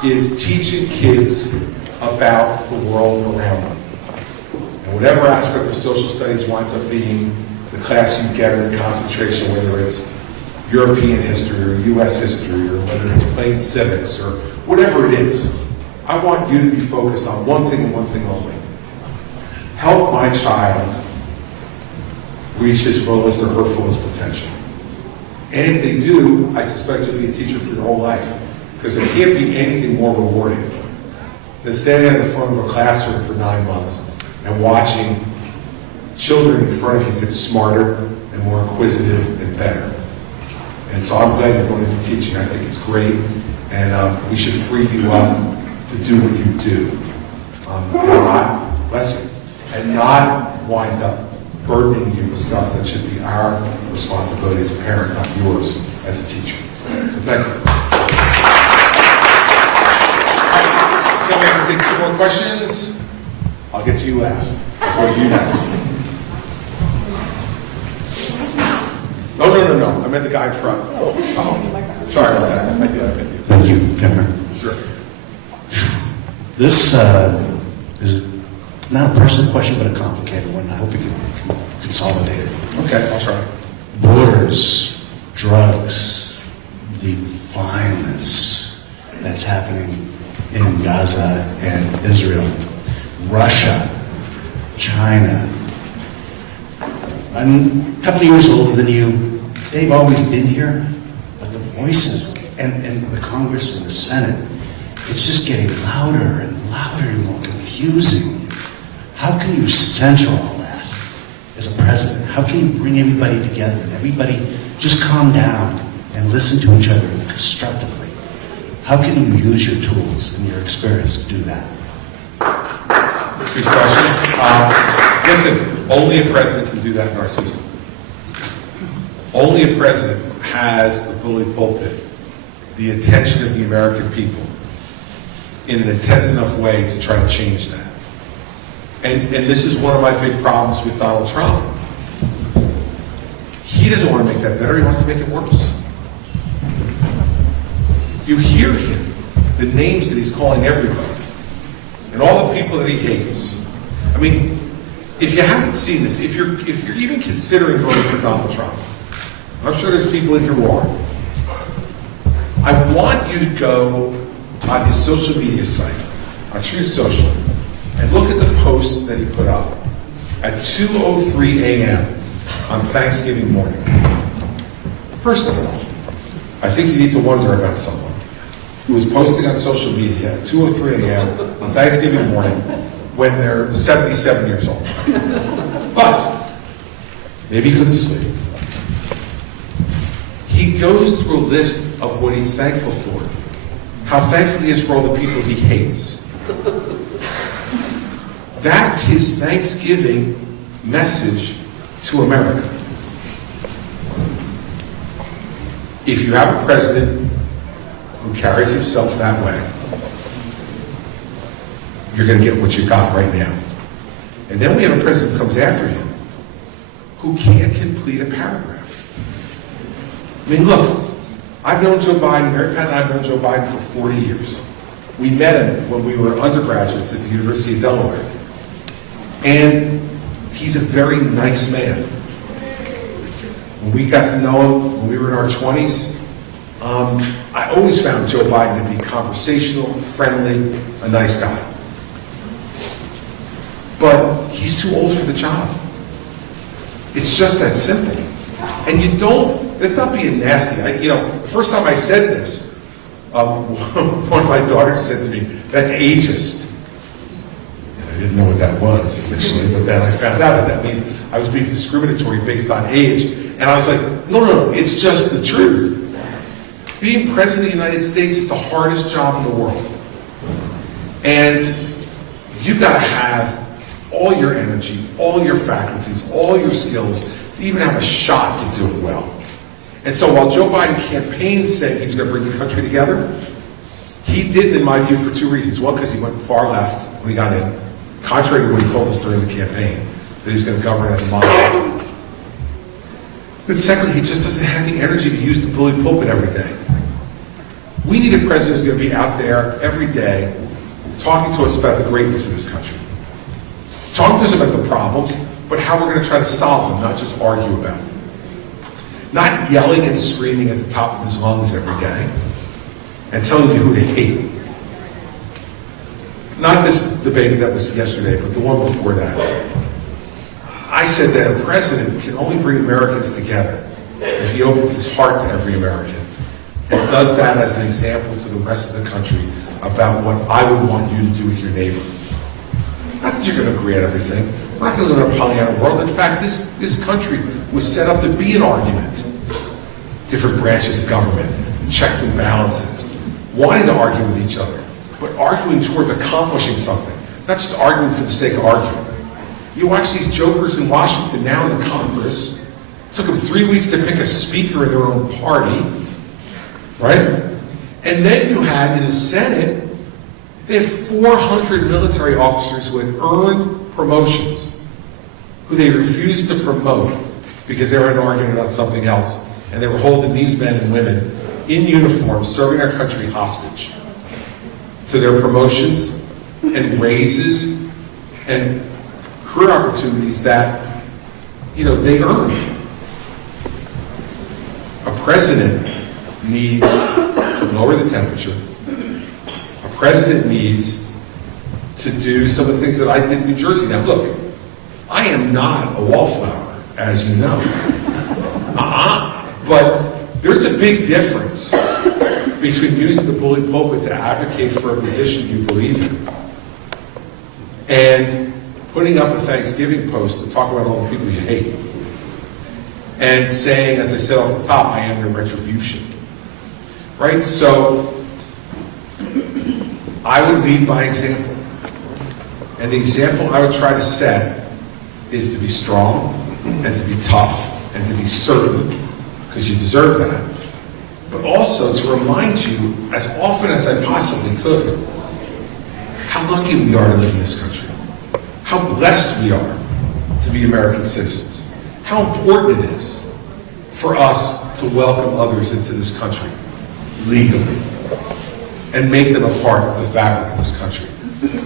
is teaching kids about the world around them. And whatever aspect of social studies winds up being the class you get or the concentration, whether it's European history or U.S. history or whether it's plain civics or whatever it is, I want you to be focused on one thing and one thing only. Help my child reach his fullest or her fullest potential. And if they do, I suspect you'll be a teacher for your whole life, because there can't be anything more rewarding than standing at the front of a classroom for 9 months and watching children in front of you get smarter and more inquisitive and better. And so I'm glad you're going into teaching. I think it's great, and we should free you up to do what you do, and not, bless you, and not wind up burdening you with stuff that should be our responsibility as a parent, not yours as a teacher. So thank you. So we have to take 2 more questions. I'll get to you last. I'll go to you next. No. I meant the guy in front. Oh, sorry about that. I did. Thank you, Governor. Sure. This is not a personal question, but a complicated one. I hope you can consolidate it. Okay, I'll try. Borders, drugs, the violence that's happening in Gaza and Israel, Russia, China. I'm a couple of years older than you. They've always been here, but the voices and the Congress and the Senate, it's just getting louder and louder and more confusing. How can you center all that as a president? How can you bring everybody together and everybody just calm down and listen to each other constructively? How can you use your tools and your experience to do that? That's a good question. Listen, only a president can do that in our system. Only a president has the bully pulpit, the attention of the American people, in an intense enough way to try to change that. And this is one of my big problems with Donald Trump. He doesn't want to make that better, he wants to make it worse. You hear him, the names that he's calling everybody, and all the people that he hates. I mean, if you haven't seen this, if you're even considering voting for Donald Trump, I'm sure there's people in here who are. I want you to go on his social media site, on Truth Social, and look at the post that he put up at 2:03 a.m. on Thanksgiving morning. First of all, I think you need to wonder about someone who is posting on social media at 2:03 a.m. on Thanksgiving morning when they're 77 years old. But maybe he couldn't sleep. He goes through a list of what he's thankful for. How thankful he is for all the people he hates. That's his Thanksgiving message to America. If you have a president who carries himself that way, you're going to get what you got right now. And then we have a president who comes after him who can't complete a paragraph. I mean, look, I've known Joe Biden, Mary Pat and I have known Joe Biden for 40 years. We met him when we were undergraduates at the University of Delaware. And he's a very nice man. When we got to know him when we were in our 20s, I always found Joe Biden to be conversational, friendly, a nice guy. But he's too old for the job. It's just that simple. And you don't, that's not being nasty. The first time I said this, one of my daughters said to me, "That's ageist." And I didn't know what that was initially, but then I found out that means I was being discriminatory based on age. And I was like, no, it's just the truth. Being president of the United States is the hardest job in the world. And you've got to have all your energy, all your faculties, all your skills to even have a shot to do it well. And so while Joe Biden campaigned saying he was going to bring the country together, he didn't, in my view, for 2 reasons. One, because he went far left when he got in, contrary to what he told us during the campaign, that he was going to govern as a monarch. But secondly, he just doesn't have the energy to use the bully pulpit every day. We need a president who's going to be out there every day talking to us about the greatness of this country. Talking to us about the problems, but how we're going to try to solve them, not just argue about them. Not yelling and screaming at the top of his lungs every day and telling you who to hate. Not this debate that was yesterday, but the one before that. I said that a president can only bring Americans together if he opens his heart to every American and does that as an example to the rest of the country about what I would want you to do with your neighbor. Not that you're going to agree on everything. We're not going to live in a Pollyanna world. In fact, this country was set up to be an argument. Different branches of government, checks and balances, wanting to argue with each other, but arguing towards accomplishing something, not just arguing for the sake of arguing. You watch these jokers in Washington now in the Congress. It took them 3 weeks to pick a speaker in their own party, right? And then you had in the Senate, they had 400 military officers who had earned promotions, who they refused to promote because they were arguing about something else. And they were holding these men and women in uniform, serving our country hostage to their promotions and raises and career opportunities that, they earned. A president needs to lower the temperature. A president needs to do some of the things that I did in New Jersey. Now look, I am not a wallflower, as you know. But there's a big difference between using the bully pulpit to advocate for a position you believe in and putting up a Thanksgiving post to talk about all the people you hate and saying, as I said off the top, I am your retribution. Right? So I would lead by example. And the example I would try to set is to be strong and to be tough and to be certain, because you deserve that, but also to remind you as often as I possibly could how lucky we are to live in this country, how blessed we are to be American citizens, how important it is for us to welcome others into this country legally and make them a part of the fabric of this country.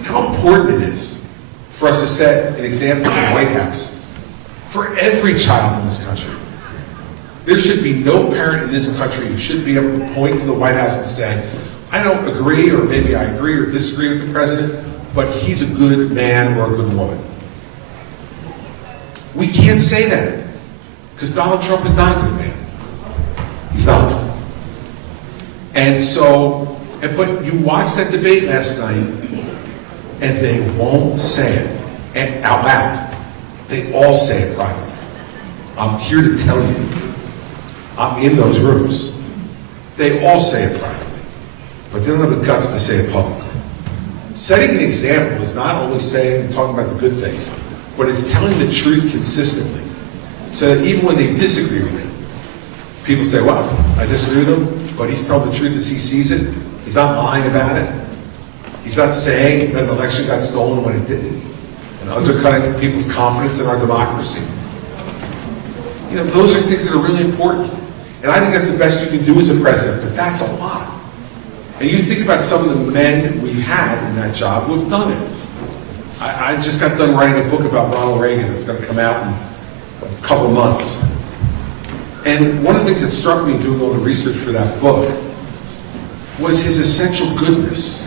How important it is for us to set an example in the White House for every child in this country. There should be no parent in this country who should be able to point to the White House and say, I don't agree, or maybe I agree or disagree with the president, but he's a good man or a good woman. We can't say that, because Donald Trump is not a good man. He's not. And so, but you watched that debate last night, and they won't say it out loud. They all say it privately. I'm here to tell you, I'm in those rooms. They all say it privately, but they don't have the guts to say it publicly. Setting an example is not only saying and talking about the good things, but it's telling the truth consistently, so that even when they disagree with it, people say, well, I disagree with him, but he's telling the truth as he sees it. He's not lying about it. He's not saying that an election got stolen when it didn't, and undercutting people's confidence in our democracy. Those are things that are really important. And I think that's the best you can do as a president, but that's a lot. And you think about some of the men we've had in that job who have done it. I just got done writing a book about Ronald Reagan that's going to come out in a couple of months. And one of the things that struck me doing all the research for that book was his essential goodness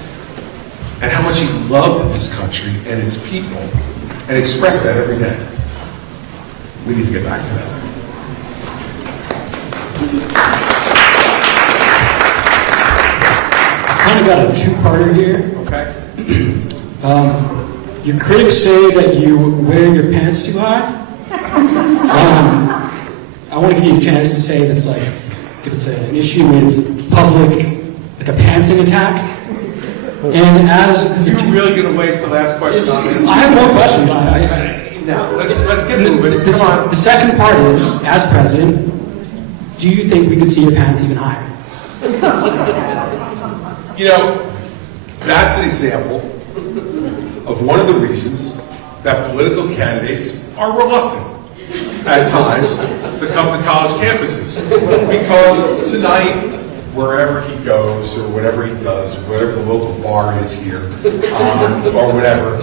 and how much he loved this country and its people and expressed that every day. We need to get back to that. Kind of got a two-parter here. Okay. Your critics say that you wear your pants too high. I want to give you a chance to say if it's an issue with public, like a pantsing attack. And as You're really going to waste the last question on this? I have more questions. No, let's get moving. Come on. The second part is, as president, do you think we could see your pants even higher? That's an example of one of the reasons that political candidates are reluctant at times to come to college campuses. Because tonight, wherever he goes or whatever he does, whatever the local bar is here, or whatever,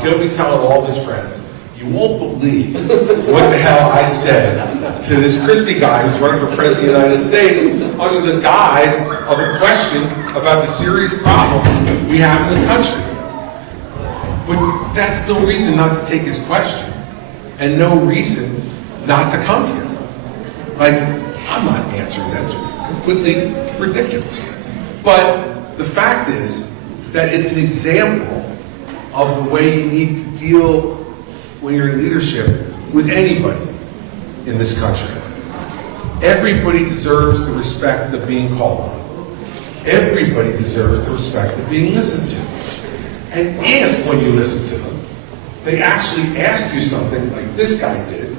he'll be telling all of his friends, you won't believe what the hell I said to this Christie guy who's running for president of the United States under the guise of a question about the serious problems we have in the country. But that's no reason not to take his question and no reason not to come here. Like, I'm not answering that. It's completely ridiculous. But the fact is that it's an example of the way you need to deal when you're in leadership with anybody in this country. Everybody deserves the respect of being called on. Everybody deserves the respect of being listened to. And if, when you listen to them, they actually ask you something like this guy did,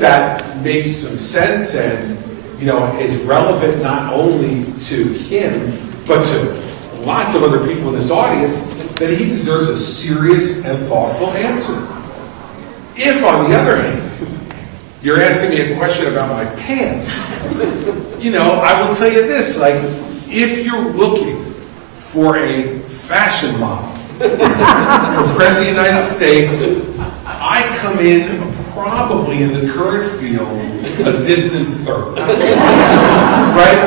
that makes some sense and, you know, is relevant not only to him, but to lots of other people in this audience, then he deserves a serious and thoughtful answer. If, on the other hand, you're asking me a question about my pants, you know, I will tell you this, like, if you're looking for a fashion model for President of the United States, I come in probably in the current field a distant third, right?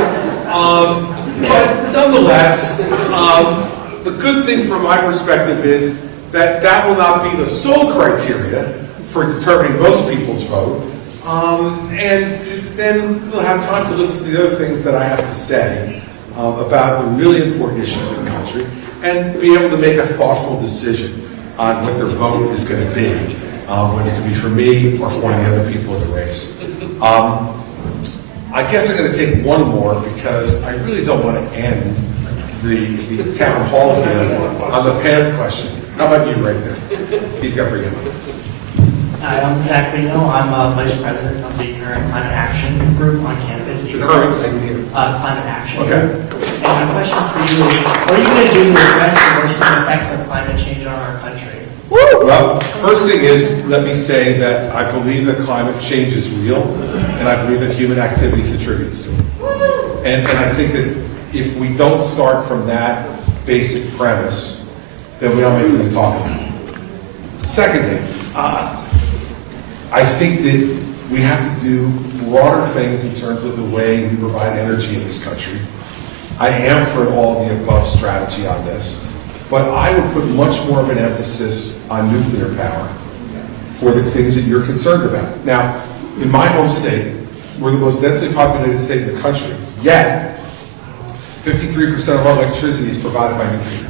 But nonetheless, the good thing from my perspective is that that will not be the sole criteria for determining most people's vote. And then we'll have time to listen to the other things that I have to say about the really important issues in the country and be able to make a thoughtful decision on what their vote is going to be, whether it be for me or for one of the other people in the race. I guess I'm going to take one more because I really don't want to end the town hall here on the pants question. How about you right there? He's got to bring him up. Hi, I'm Zach Reno. I'm Vice President of the Current Climate Action Group on campus. The current thing here. Climate Action. Okay. And my question for you is, what are you going to do to address the worsening effects of climate change on our country? Well, first thing is, let me say that I believe that climate change is real, and I believe that human activity contributes to it. And I think that if we don't start from that basic premise, then we don't have anything to talk about. Secondly, I think that we have to do broader things in terms of the way we provide energy in this country. I am for all of the above strategy on this, but I would put much more of an emphasis on nuclear power for the things that you're concerned about. Now, in my home state, we're the most densely populated state in the country, yet 53% of our electricity is provided by nuclear.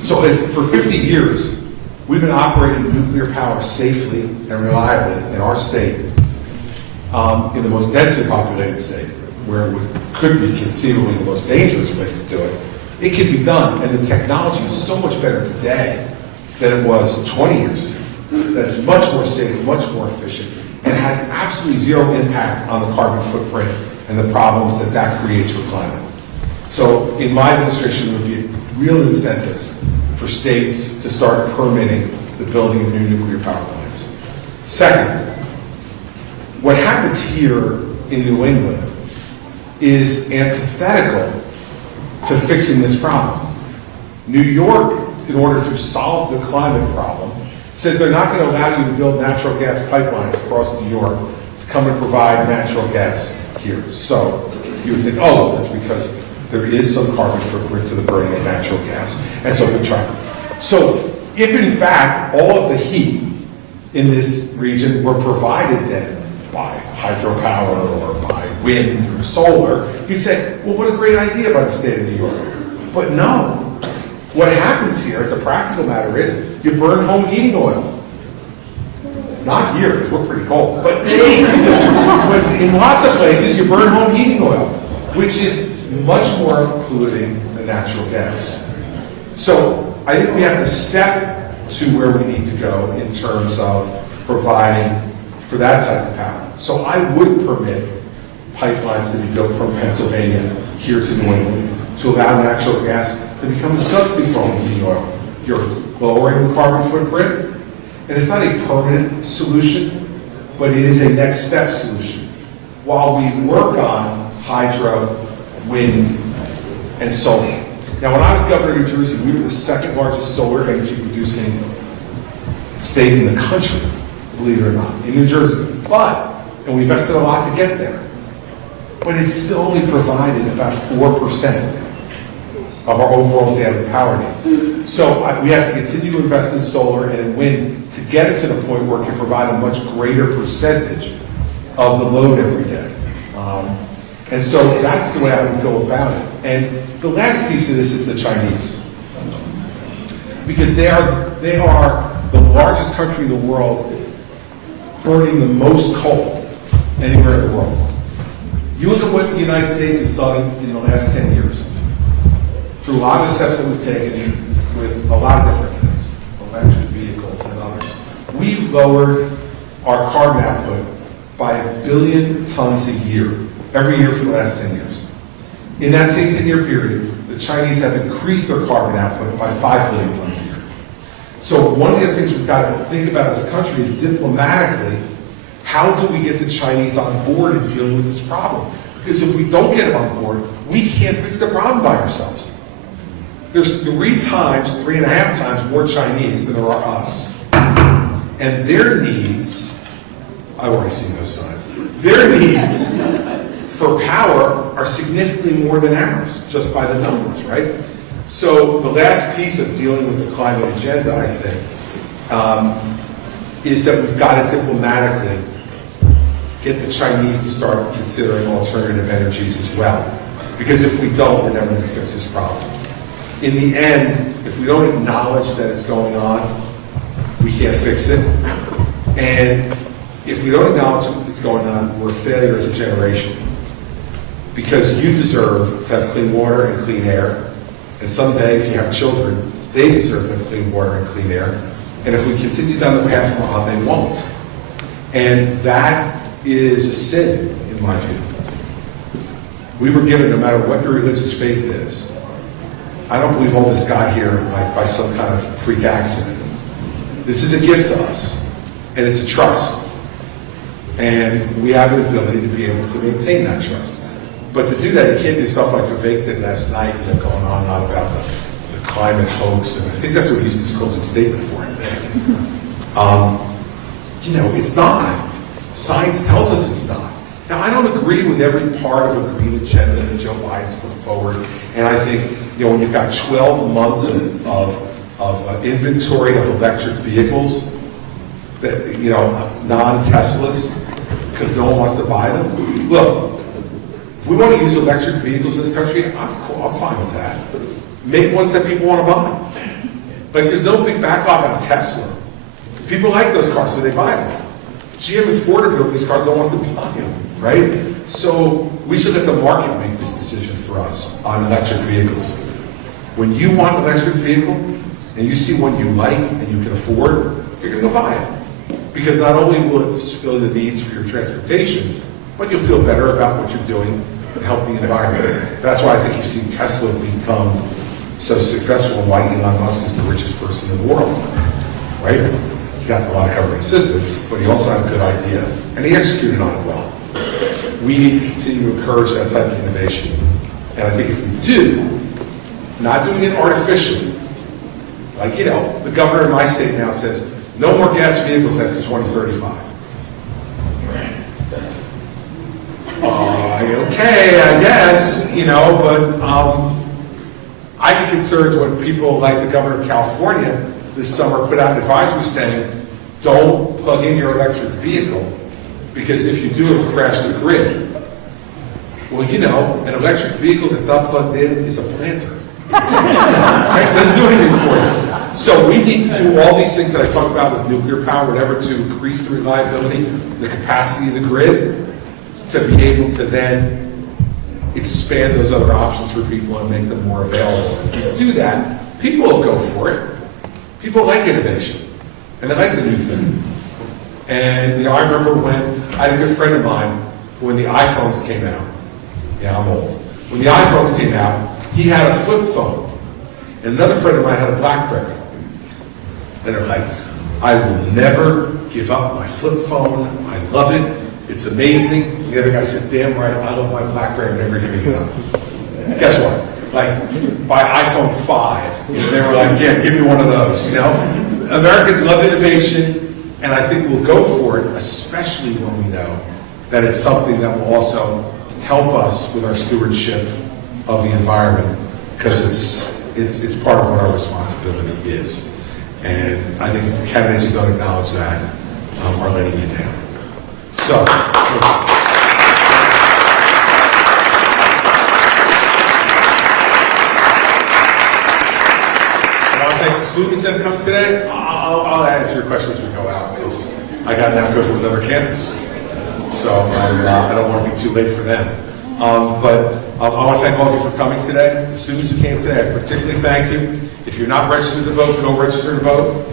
So for 50 years, we've been operating nuclear power safely and reliably in our state, in the most densely populated state, where it could be conceivably the most dangerous place to do it. It can be done, and the technology is so much better today than it was 20 years ago. That's much more safe, much more efficient, and has absolutely zero impact on the carbon footprint and the problems that that creates for climate. So in my administration, there would be real incentives for states to start permitting the building of new nuclear power plants. Second, what happens here in New England is antithetical to fixing this problem. New York, in order to solve the climate problem, says they're not going to allow you to build natural gas pipelines across New York to come and provide natural gas here. So you would think, oh, well, that's because there is some carbon footprint to the burning of natural gas, and so we try. So if in fact all of the heat in this region were provided then by hydropower or by wind or solar, you'd say, well, what a great idea by the state of New York. But no. What happens here as a practical matter is you burn home heating oil. Not here, because we're pretty cold, but in lots of places you burn home heating oil, which is much more polluting than natural gas. So I think we have to step to where we need to go in terms of providing for that type of power. So I would permit pipelines to be built from Pennsylvania here to New England to allow natural gas to become a substitute for home heating oil. You're lowering the carbon footprint, and it's not a permanent solution, but it is a next step solution. While we work on hydro, wind, and solar. Now, when I was governor of New Jersey, we were the second largest solar energy producing state in the country, believe it or not, in New Jersey. And we invested a lot to get there. But it still only provided about 4% of our overall daily power needs. So we have to continue to invest in solar and in wind to get it to the point where it can provide a much greater percentage of the load every day. And so that's the way I would go about it. And the last piece of this is the Chinese. Because they are the largest country in the world, burning the most coal anywhere in the world. You look at what the United States has done in the last 10 years. Through a lot of the steps that we've taken with a lot of different things, electric vehicles and others. We've lowered our carbon output by 1 billion tons a year, every year for the last 10 years. In that same 10-year period, the Chinese have increased their carbon output by 5 billion tons a year. So one of the things we've got to think about as a country is diplomatically, how do we get the Chinese on board in dealing with this problem? Because if we don't get them on board, we can't fix the problem by ourselves. There's 3.5 times more Chinese than there are us. And their needs, I've already seen those signs, their needs for power are significantly more than ours, just by the numbers, right? So the last piece of dealing with the climate agenda, I think, is that we've got to diplomatically get the Chinese to start considering alternative energies as well. Because if we don't, we're never going to fix this problem. In the end, if we don't acknowledge that it's going on, we can't fix it. And if we don't acknowledge what's going on, we're a failure as a generation. Because you deserve to have clean water and clean air. And someday, if you have children, they deserve to have clean water and clean air. And if we continue down the path we're on, they won't. And that is a sin, in my view. We were given, no matter what your religious faith is, I don't believe all this got here like by some kind of freak accident. This is a gift to us, and it's a trust. And we have an ability to be able to maintain that trust. But to do that, you can't do stuff like Vivek did last night, going on and on about the climate hoax, and I think that's what he used his closing statement for, I think. It's not. Science tells us it's not. Now, I don't agree with every part of a green agenda that Joe Biden's put forward, and I think, when you've got 12 months of inventory of electric vehicles, that non-Teslas, because no one wants to buy them. Look, if we want to use electric vehicles in this country, I'm fine with that. Make ones that people want to buy. Like, there's no big backlog on Tesla. People like those cars, so they buy them. GM and Ford have built these cars, no one wants to buy them, right? So we should let the market make this decision for us on electric vehicles. When you want an electric vehicle, and you see one you like and you can afford, you're going to go buy it. Because not only will it fulfill the needs for your transportation, but you'll feel better about what you're doing to help the environment. That's why I think you've seen Tesla become so successful and why Elon Musk is the richest person in the world, right? He got a lot of government assistance, but he also had a good idea, and he executed on it well. We need to continue to encourage that type of innovation. And I think if we do, not doing it artificially, like, the governor in my state now says, no more gas vehicles after 2035. Okay, I guess, but I get concerned when people like the governor of California this summer put out an advisory saying, don't plug in your electric vehicle, because if you do, it'll crash the grid. Well, an electric vehicle that's not plugged in is a planter. Right? Doesn't do anything for you. So we need to do all these things that I talked about with nuclear power, whatever, to increase the reliability, the capacity of the grid, to be able to then expand those other options for people and make them more available. If you do that, people will go for it. People like innovation, and they like the new thing. And I remember when I had a good friend of mine, when the iPhones came out. Yeah, I'm old. When the iPhones came out, he had a flip phone, and another friend of mine had a BlackBerry. And they're like, I will never give up my flip phone. I love it. It's amazing. And the other guy said, damn right, I love my BlackBerry. I'm never giving it up. Guess what? Like, by iPhone 5, they were like, yeah, give me one of those, Americans love innovation, and I think we'll go for it, especially when we know that it's something that will also help us with our stewardship of the environment, because it's part of what our responsibility is. And I think candidates who don't acknowledge that are letting you down. So, I want to thank the students that have come today. I'll answer your questions as we go out, because I got to now go to another campus. So I don't want to be too late for them. But I want to thank all of you for coming today. The students who came today, I particularly thank you. If you're not registered to vote, go register to vote.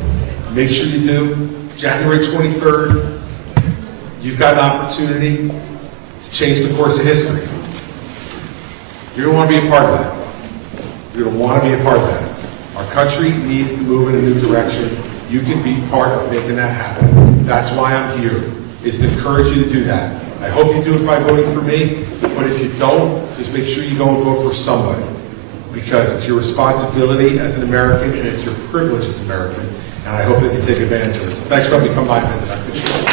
Make sure you do. January 23rd, you've got an opportunity to change the course of history. You're going to want to be a part of that. You're going to want to be a part of that. Our country needs to move in a new direction. You can be part of making that happen. That's why I'm here, is to encourage you to do that. I hope you do it by voting for me, but if you don't, just make sure you go and vote for somebody, because it's your responsibility as an American and it's your privilege as an American, and I hope that you take advantage of this. Thanks for letting me come by and visit. I appreciate it.